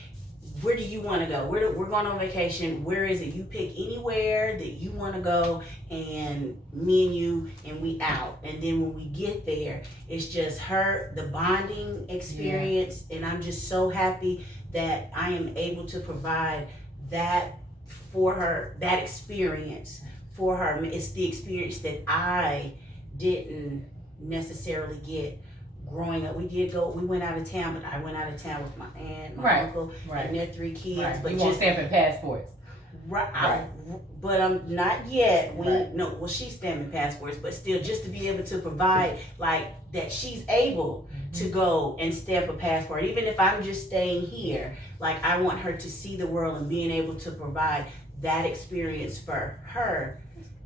where do you want to go? We're going on vacation. Where is it? You pick anywhere that you want to go, and me and you, and we out. And then when we get there, it's just her, the bonding experience. And I'm just so happy that I am able to provide that for her, that experience for her. It's the experience that I didn't necessarily get growing up. We went out of town, but I went out of town with my aunt, my uncle, and their 3 kids. Right. But You just want stamping passports. right. But I'm not yet. Well, she's stamping passports, but still, just to be able to provide like that, she's able to go and stamp a passport, even if I'm just staying here. Like I want her to see the world, and being able to provide that experience for her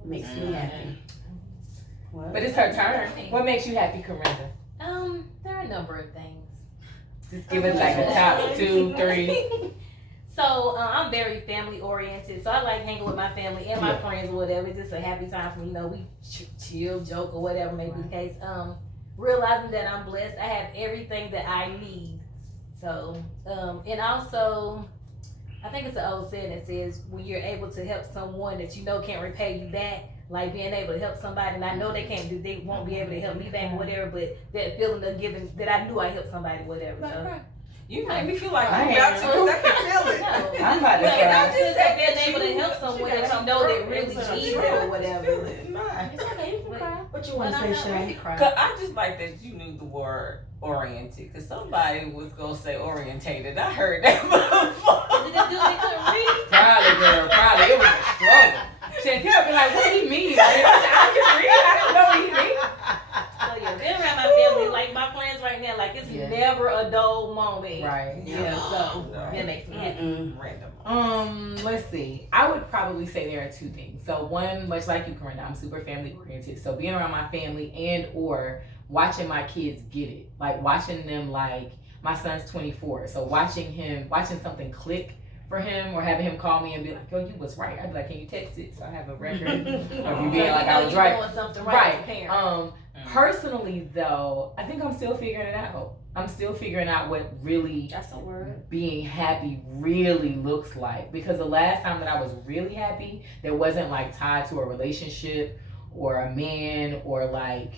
makes me happy. But it's her turn. What makes you happy, Corinda? There are a number of things. Just give us like a top 2, 3. So I'm very family oriented. So I like hanging with my family and my friends or whatever. It's just a happy time for me. You know, we chill, joke, or whatever may be the case. Realizing that I'm blessed, I have everything that I need. So and also, I think it's an old saying that says when you're able to help someone that you know can't repay you back, like being able to help somebody, and I know they won't be able to help me back, whatever, but that feeling of giving, that I knew I helped somebody, whatever. So. You made me feel like I I'm am. about to. I can feel it. No. I'm about to But cry. I'm just like being able to help someone that you know that really needs it or whatever. Feel it in mine. It's okay, you can cry. What you But want to I'm say, not ready Shay? to cry. Cause I just like that you knew the word oriented. Cause somebody was gonna say orientated. I heard that before. Is it good they couldn't read? Probably, girl. Probably. It was a struggle. Chantel be like, what do he mean? I can read. I don't know what he mean. So yeah, being around my family, like my friends right now, like it's Yeah. never a dull moment. Right. Yeah, so Right. that makes me happy. Random. Let's see. I would probably say there are 2 things. So one, much like you, Corinda, I'm super family oriented. So being around my family and or watching my kids get it. Like watching them, like my son's 24. So watching something click for him, or having him call me and be like, yo, you was right. I'd be like, can you text it so I have a record of you being like I was right. Doing something right. As a parent. Personally though, I think I'm still figuring it out. I'm still figuring out what really That's a word. being happy really looks like, because the last time that I was really happy that wasn't like tied to a relationship or a man or like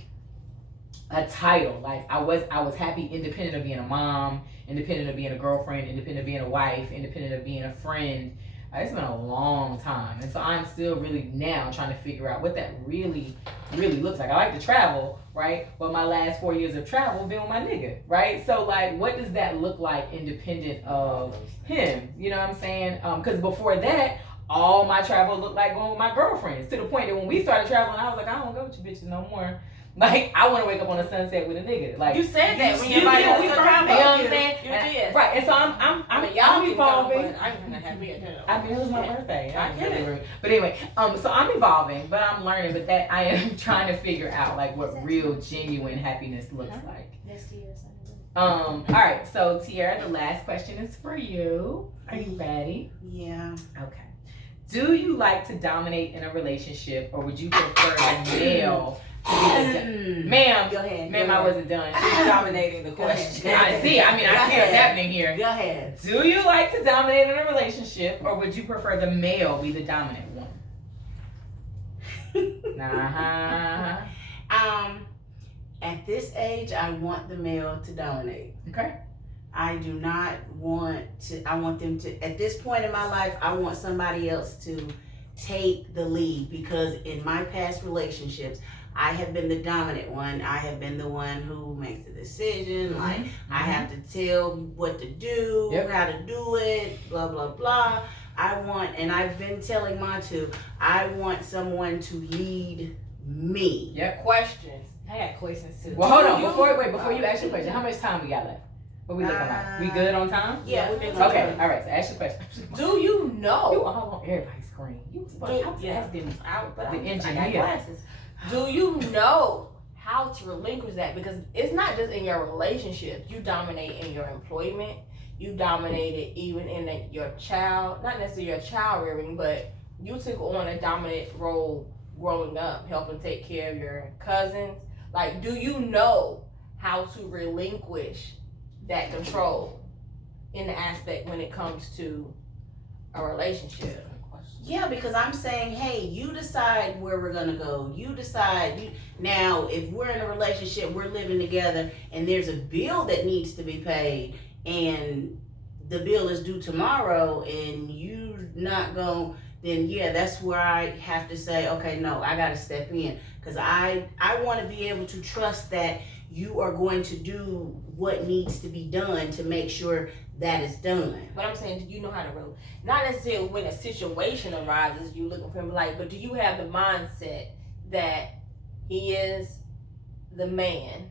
a title. Like I was happy independent of being a mom, independent of being a girlfriend, independent of being a wife, independent of being a friend. It's been a long time, and so I'm still really now trying to figure out what that really looks like. I like to travel, right? But my last 4 years of travel have been with my nigga, right? So like, what does that look like independent of him? You know what I'm saying? Because before that, all my travel looked like going with my girlfriends, to the point that when we started traveling, I was like, I don't go with you bitches no more. Like, I want to wake up on a sunset with a nigga. Like, You said that when you your body did, was we so first combo. met, you know what I'm saying? You did. Right, and so I'm evolving. But I'm gonna have me. I mean, it was my birthday. I get it. Rude. But anyway, so I'm evolving, but I'm learning. But that I am trying to figure out like what real, genuine happiness looks like. Next to your son. All right. So Tiara, the last question is for you. Are you ready? Yeah. Okay. Do you like to dominate in a relationship, or would you prefer the male to be the ma'am? Go ahead. Ma'am, I wasn't done. She's dominating the question. I see. I mean, I see what's happening here. Go ahead. Do you like to dominate in a relationship, or would you prefer the male be the dominant one? At this age, I want the male to dominate. Okay. I do not want to, I want them to, at this point in my life, I want somebody else to take the lead, because in my past relationships, I have been the dominant one. I have been the one who makes the decision. Like, I have to tell what to do, how to do it, blah, blah, blah. And I've been telling my two, I want someone to lead me. Yep. Questions. I got questions too. Well, hold on. Before you ask your question, how much time we got left? What we looking like? We good on time? Yeah, we've been Okay. All right. So ask your question. Do you know? You all on everybody's screen. You was asking But the I got engineer. glasses. Do you know how to relinquish that? Because it's not just in your relationship. You dominate in your employment. You dominated even in your child, not necessarily your child rearing, but you took on a dominant role growing up, helping take care of your cousins. Like, do you know how to relinquish that control in the aspect when it comes to a relationship? Yeah, because I'm saying, hey, you decide where we're gonna go. You decide. Now, if we're in a relationship, we're living together, and there's a bill that needs to be paid, and the bill is due tomorrow, and you not going, then yeah, that's where I have to say, okay, no, I gotta step in, because I want to be able to trust that you are going to do what needs to be done to make sure that is done. But I'm saying, do you know how to roll? Not necessarily when a situation arises, you looking for him, like, but do you have the mindset that he is the man,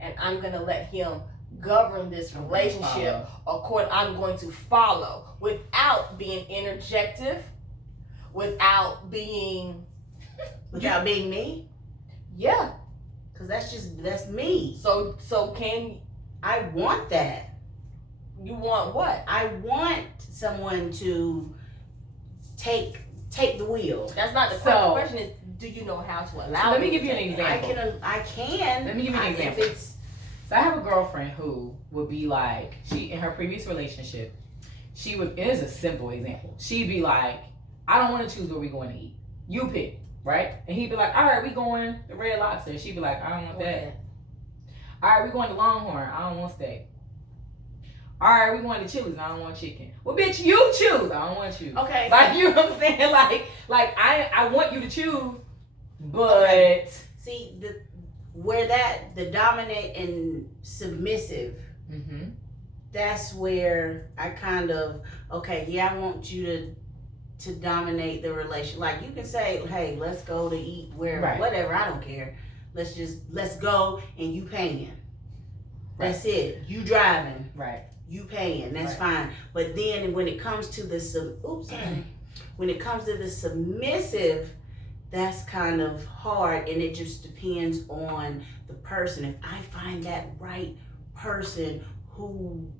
and I'm gonna let him govern this relationship according? I'm going to follow without being interjective, without being me. Yeah. Cause that's me. So can I want that? You want what? I want someone to take the wheel. That's not the question. The question is, do you know how to allow? So let me give you an example. I can. Let me give you an example. So I have a girlfriend who would be like, in her previous relationship, it is a simple example. She'd be like, I don't want to choose where we're going to eat. You pick, right? And he'd be like, all right, we going to Red Lobster. She'd be like, I don't want that. All right, we going to Longhorn. I don't want steak. All right, we going to Chili's. I don't want chicken. Well, bitch, you choose. I don't want you. Okay. Like, you know what I'm saying? Like I want you to choose, but see the dominant and submissive. Mm-hmm. That's where I kind of, okay, yeah, I want you to dominate the relation. Like, you can say, hey, let's go to eat wherever, whatever. I don't care. Let's go, and you paying. That's it. You driving. Right. You paying. That's fine. But then when it comes to the submissive, that's kind of hard, and it just depends on the person. If I find that right person who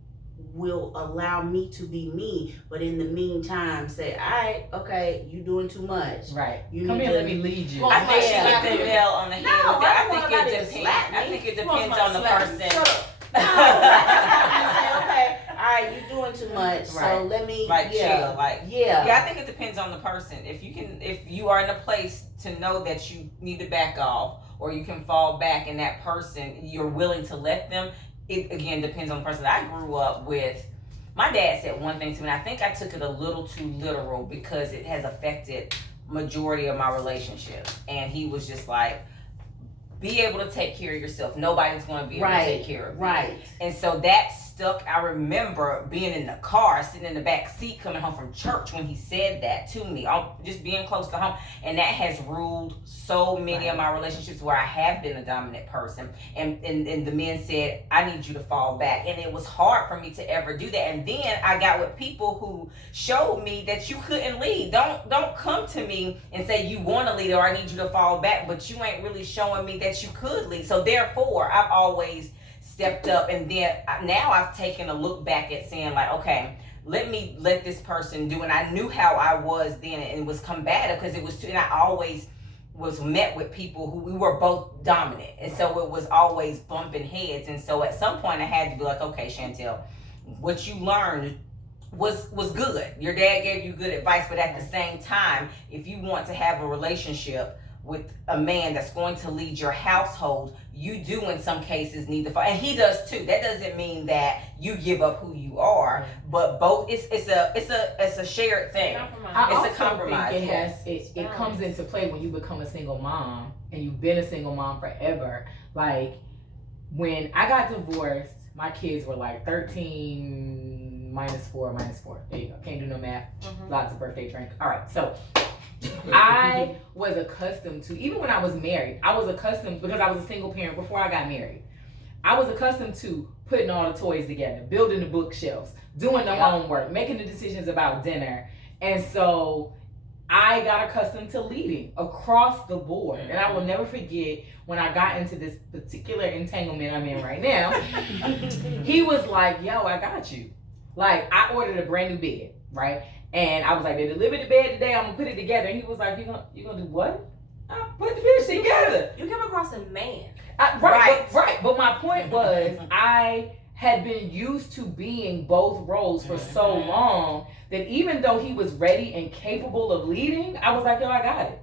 will allow me to be me, but in the meantime say, all right, okay, you doing too much. Right. You Come here, let me lead you. I think she hit the nail on the head. No, I think it depends on the person. No, I say, okay, all right, you doing too much, so let me chill. Yeah, I think it depends on the person. If you are in a place to know that you need to back off, or you can fall back, and that person, you're willing to let them. It again depends on the person. I grew up with my dad said one thing to me, and I think I took it a little too literal because it has affected majority of my relationships. And he was just like, be able to take care of yourself. Nobody's going to be able to take care of you. Right. And so that stuck. I remember being in the car, sitting in the back seat, coming home from church when he said that to me, just being close to home. And that has ruled so many of my relationships where I have been a dominant person. And the men said, I need you to fall back. And it was hard for me to ever do that. And then I got with people who showed me that you couldn't lead. Don't come to me and say you want to lead or I need you to fall back, but you ain't really showing me that you could lead. So therefore, I've always stepped up, and then now I've taken a look back at saying like, okay, let this person do. And I knew how I was then, and it was combative because it was too, and I always was met with people who we were both dominant, and so it was always bumping heads. And so at some point I had to be like, okay, Chantel, what you learned was good. Your dad gave you good advice, but at the same time, if you want to have a relationship with a man that's going to lead your household, you do in some cases need to fight, and he does too. That doesn't mean that you give up who you are, but both it's a shared thing. It's a compromise. Think it comes into play when you become a single mom and you've been a single mom forever. Like when I got divorced, my kids were like 13 minus 4. There you go. Can't do no math. Lots of birthday drink. All right, so I was accustomed to, even when I was married, I was accustomed, because I was a single parent before I got married, I was accustomed to putting all the toys together, building the bookshelves, doing the homework, making the decisions about dinner. And so I got accustomed to leading across the board. And I will never forget when I got into this particular entanglement I'm in right now, he was like, yo, I got you. Like, I ordered a brand new bed, right? And I was like, they delivered the bed today, I'm gonna put it together. And he was like, you gonna do what? I put the bed together. You came across a man. Right. But my point was, I had been used to being both roles for so long that even though he was ready and capable of leading, I was like, yo, I got it.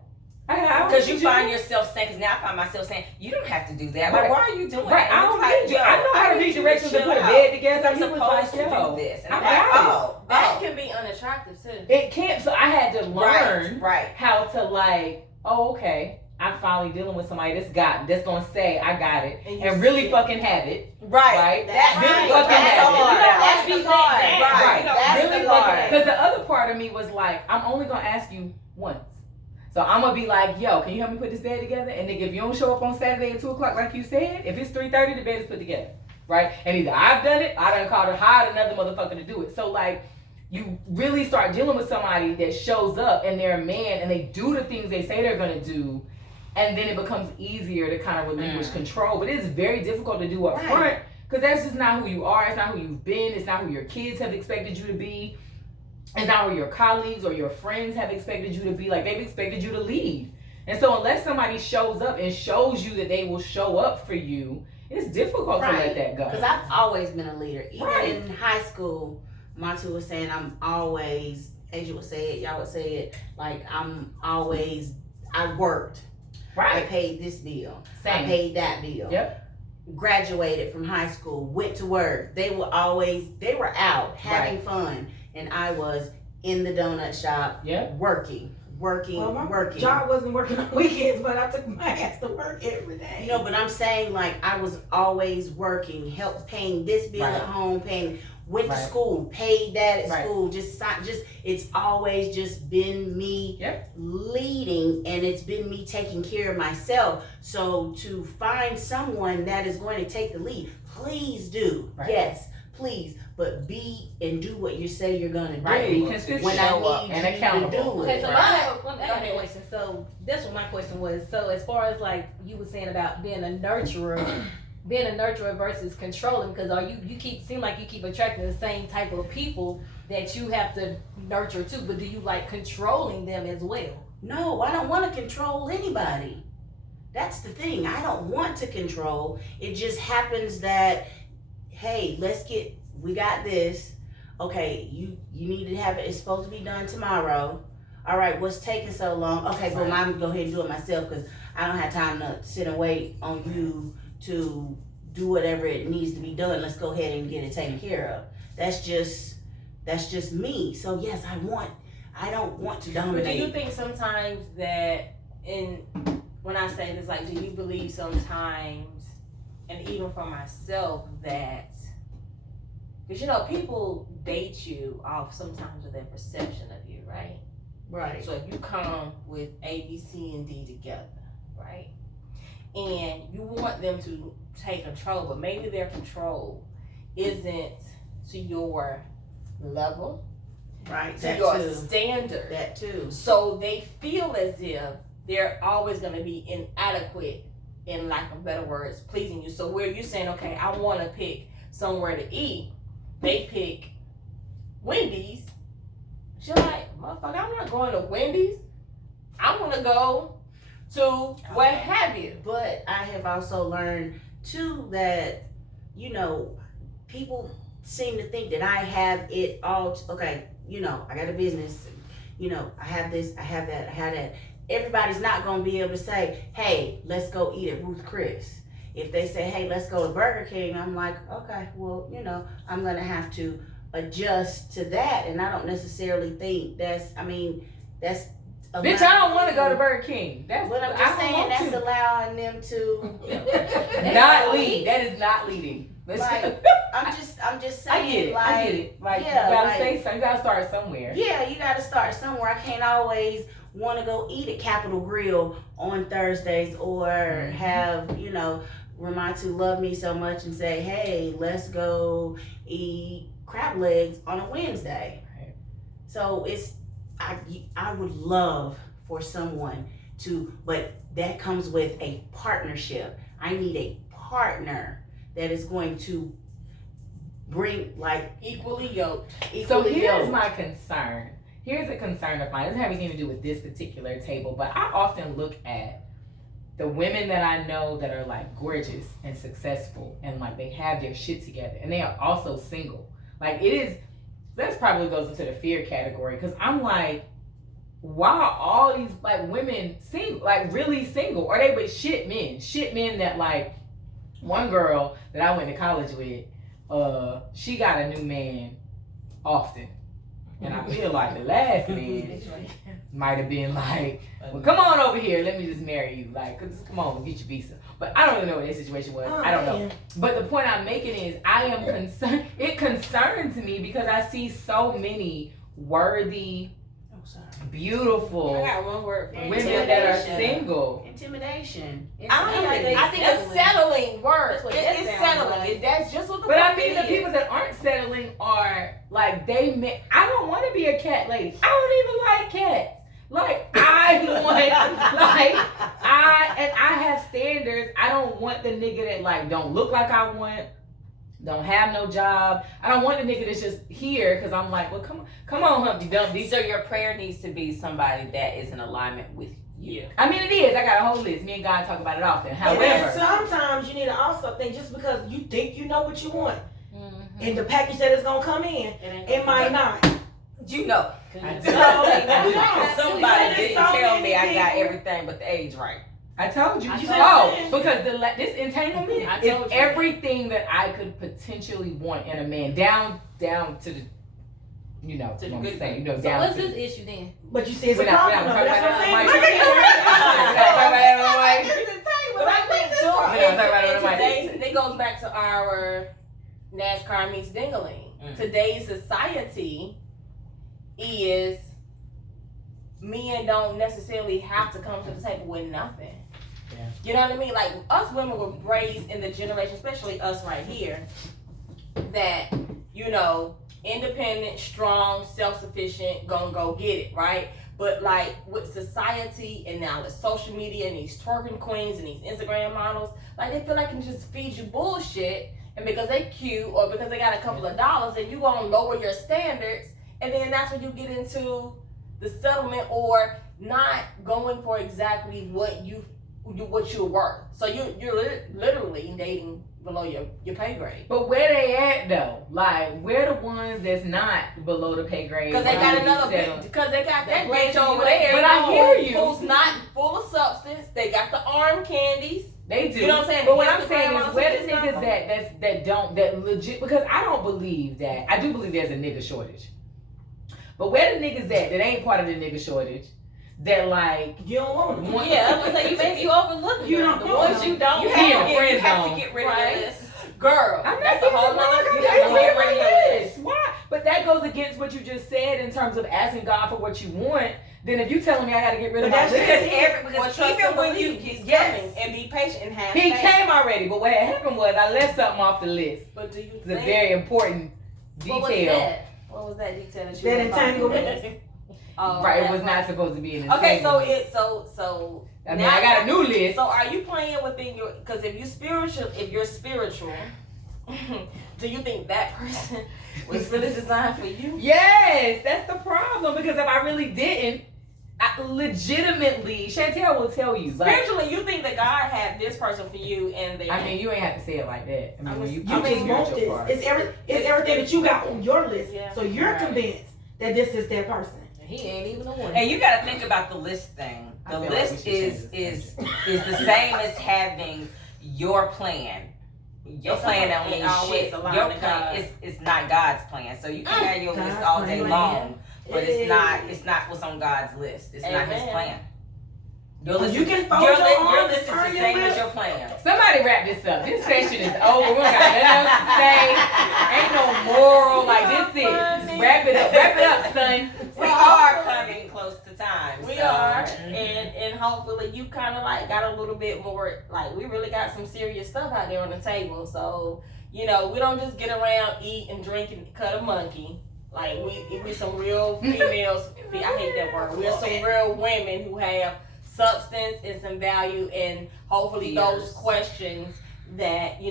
Because you find yourself saying, because now I find myself saying, you don't have to do that. Like, why are you doing that? I don't need you. I know how to read directions to put a bed together. I'm supposed to do this. And I'm like, that can be unattractive too. It can't. So I had to learn how to like, okay, I'm finally dealing with somebody that's gonna say I got it and really fucking have it. Right. That's really fucking have it. That's the part. Right. That's really the part. Because the other part of me was like, I'm only gonna ask you once. So I'm gonna be like, yo, can you help me put this bed together? And nigga, if you don't show up on Saturday at 2:00 like you said, if it's 3:30, the bed is put together, right? And either I've done it, I done called or hired another motherfucker to do it. So like, you really start dealing with somebody that shows up and they're a man and they do the things they say they're gonna do, and then it becomes easier to kind of relinquish control. But it's very difficult to do up front because that's just not who you are. It's not who you've been. It's not who your kids have expected you to be. It's not who your colleagues or your friends have expected you to be. Like, they've expected you to lead. And so unless somebody shows up and shows you that they will show up for you, it's difficult to let that go. Because I've always been a leader. Even in high school, Matu was saying I'm always, Asia would say it, y'all would say it, like I worked. I paid this bill. I paid that bill. Graduated from high school, went to work. They were out having fun. And I was in the donut shop working. Well, my job wasn't working on weekends, but I took my ass to work every day. No, but I'm saying like I was always working, paying this bill at home, went to school, paid that at school, just it's always just been me leading, and it's been me taking care of myself. So to find someone that is going to take the lead, please do. Yes, please. But be and do what you say you're gonna do. When I need you to do it. Okay, so I have a question. So that's what my question was. So as far as like you were saying about being a nurturer, versus controlling, because seem like you keep attracting the same type of people that you have to nurture too. But do you like controlling them as well? No, I don't want to control anybody. That's the thing. I don't want to control. It just happens that, hey, we got this. Okay, you need to have it. It's supposed to be done tomorrow. All right, what's taking so long? Okay, boom, I'm gonna go ahead and do it myself because I don't have time to sit and wait on you to do whatever it needs to be done. Let's go ahead and get it taken care of. That's just That's just me. So yes, I don't want to But dominate. do you think sometimes that when I say this, like, do you believe sometimes, and even for myself, that, because, you know, people date you off sometimes with their perception of you, right? Right. So if you come with A, B, C, and D together, right? And you want them to take control, but maybe their control isn't to your level, Right. to That your too. standard. That too. So they feel as if they're always going to be inadequate, in lack of better words, pleasing you. So where you're saying, okay, I want to pick somewhere to eat, they pick Wendy's. She's like, motherfucker, I'm not going to Wendy's. I want to go to what have you. But I have also learned too that, you know, people seem to think that I have it all. Okay, you know, I got a business. You know, I have this, I have that, I have that. Everybody's not gonna be able to say, hey, let's go eat at Ruth Chris. If they say, hey, let's go to Burger King, I'm like, okay, well, you know, I'm gonna have to adjust to that. And I don't necessarily think that's Bitch, I don't want to go to Burger King. That's what I'm I just don't saying. want That's to. allowing them to Not lead. That is not leading. Like, I'm just saying. I get it. Like, I get it. Like, yeah, you gotta like- say something. You gotta start somewhere. yeah, you got to start somewhere. I can't always want to go eat at Capitol Grill on Thursdays or have, you know, remind to love me so much and say, hey, let's go eat crab legs on a Wednesday. Right. So I would love for someone to, but that comes with a partnership. I need a partner that is going to bring, like, Equally yoked. So equally here's yoked. my concern. Here's a concern of mine. It doesn't have anything to do with this particular table, but I often look at the women that I know that are like gorgeous and successful and like they have their shit together and they are also single. Like that probably goes into the fear category because I'm like, why are all these like women single, like really single? Are they with shit men that like one girl that I went to college with, she got a new man often. And I feel like the last man might have been like, well, come on over here, let me just marry you. Like, just come on, get your visa. But I don't really know what their situation was. I don't know. But the point I'm making is I am concerned. It concerns me because I see so many worthy, beautiful I got one word for women that are Intimidation. single. Intimidation. I think it's settling word. That's what It's that sounds settling. like. That's just what the But I fuck mean, it the is. people that aren't settling are like I don't want to be a cat lady. I don't even like cats. Like I have standards. I don't want the nigga that like don't look like I want, don't have no job. I don't want the nigga that's just here because I'm like, well, come on, Humpty Dumpty. So your prayer needs to be somebody that is in alignment with you. I mean, it is. I got a whole list. Me and God talk about it often. And then However, sometimes you need to also think just because you think you know what you want Mm-hmm. and the package that is gonna come in, it might not. You know, I So, somebody didn't so tell many me I got people- everything but the age right. I told you. I told Oh, you. because this entanglement I is told you. everything that I could potentially want in a man, down to the, you know, To the what I'm good saying, So down what's to this issue then? But you see, it's a We're not problem. talking That's what about I'm it. saying. But I think too, Yeah, talk about it on the mic. it goes back to our NASCAR meets Dingaling. Today's society is men don't necessarily have to come to the table with nothing. Yeah. You know what I mean? Like us women were raised in the generation, especially us right here, that, you know, independent, strong, self-sufficient, gonna go get it, right? But like with society and now the social media and these twerking queens and these Instagram models, like they feel like they can just feed you bullshit, and because they cute or because they got a couple of dollars, and you gonna lower your standards, and then that's when you get into the settlement or not going for exactly what you're worth. So you're literally dating below your pay grade. But where they at though? Like where the ones that's not below the pay grade? Because they got really another settled? bitch. Because they got that That bitch over there. But I hear you. Who's not full of substance. They got the arm candies. They do. You know what I'm saying? But what The I'm saying Instagram is where the models niggas that legit, because I don't believe that. I do believe there's a nigga shortage. But where the niggas at that ain't part of the nigga shortage? That like You don't want them. Yeah, I'm gonna say you maybe you overlook You them. don't The want ones them. you don't. You He have, in to the get, friend you have zone. to get rid Right. of your list. Girl, I'm not that's a whole nother. You got have to get rid of your list. Why? But that goes against what you just said in terms of asking God for what you want. Then if you telling me I got to get rid of But my that's list, Well, trust even and when believe, you keep yes. coming and be patient and have he faith. came already. But what had happened was I left something off the list. But do you It's a think very important detail. What was that? What was that detail that you That were talking entanglement. about? Oh, Right, it that was not part. supposed to be in. Okay, so I mean, I got a new list. So are you playing within your? Because if you're spiritual, do you think that person was really designed for you? Yes, that's the problem. Because if I really didn't, I legitimately, Chantel will tell you. Like, Spiritually, you think that God had this person for you, and then I mean, you ain't have to say it like that. I mean, when you You put the just want spiritual part. this. It's everything that you got on your list. Yeah. So you're Right. convinced that this is that person. He ain't even the one. And you got to think about the list thing. I The feel like we list should is change the same as having your plan. Your It's plan not- don't it mean always shit. align Your to plan God. is not God's plan. So you can have your list God's all day plan. long, but Hey. it's not what's on God's list. It's not His Amen. plan. Your list, You can fold your your list, arms is the and turn your same as lips. your plan. Somebody wrap this up. This session is over. We don't got nothing else to say. Ain't no moral. Like, this is. Just wrap it up. Wrap it up, son. We are coming close to time. We so. are, Mhm. and hopefully you kind of like got a little bit more, like we really got some serious stuff out there on the table. So we don't just get around, eat and drink and cut a monkey. Like we some real females. I hate that word. We're some real women who have substance and some value, and hopefully those Fears. questions that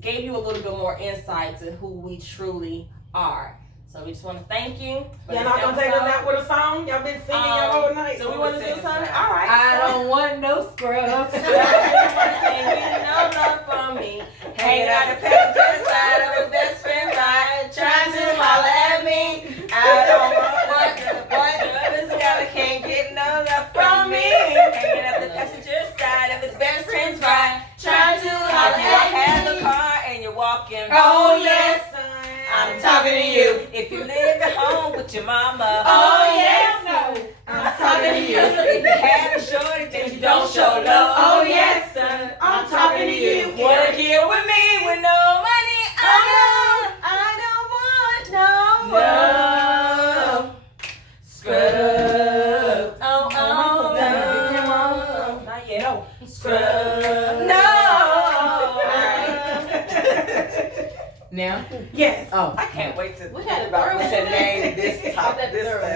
gave you a little bit more insight to who we truly are. So we just want to thank you. for Y'all this not gonna take us episode. out with a song? Y'all been singing your whole night. So we want to do something? All right. I so- don't want no scrubs. Can't get no love from me. Hanging out the passenger side of his best friend's ride, trying to holler at me. I don't want what this guy can't get no love from me. Hanging out the passenger side of his best friend's ride, trying to holler If you have at a me. car and you're walking, Oh yes, I'm talking to you. If you live at home with your mama, oh yes, I'm talking to you. If you have a shortage and you don't show love, Oh yes, son. I'm talking to you. Wanna get with me with no money? I don't want no No. Scrub. Oh, No. not yet. No. Scrub. No. Now? Yes. Oh. I can't wait to We got a about third to one. name this What's topic. that This third one?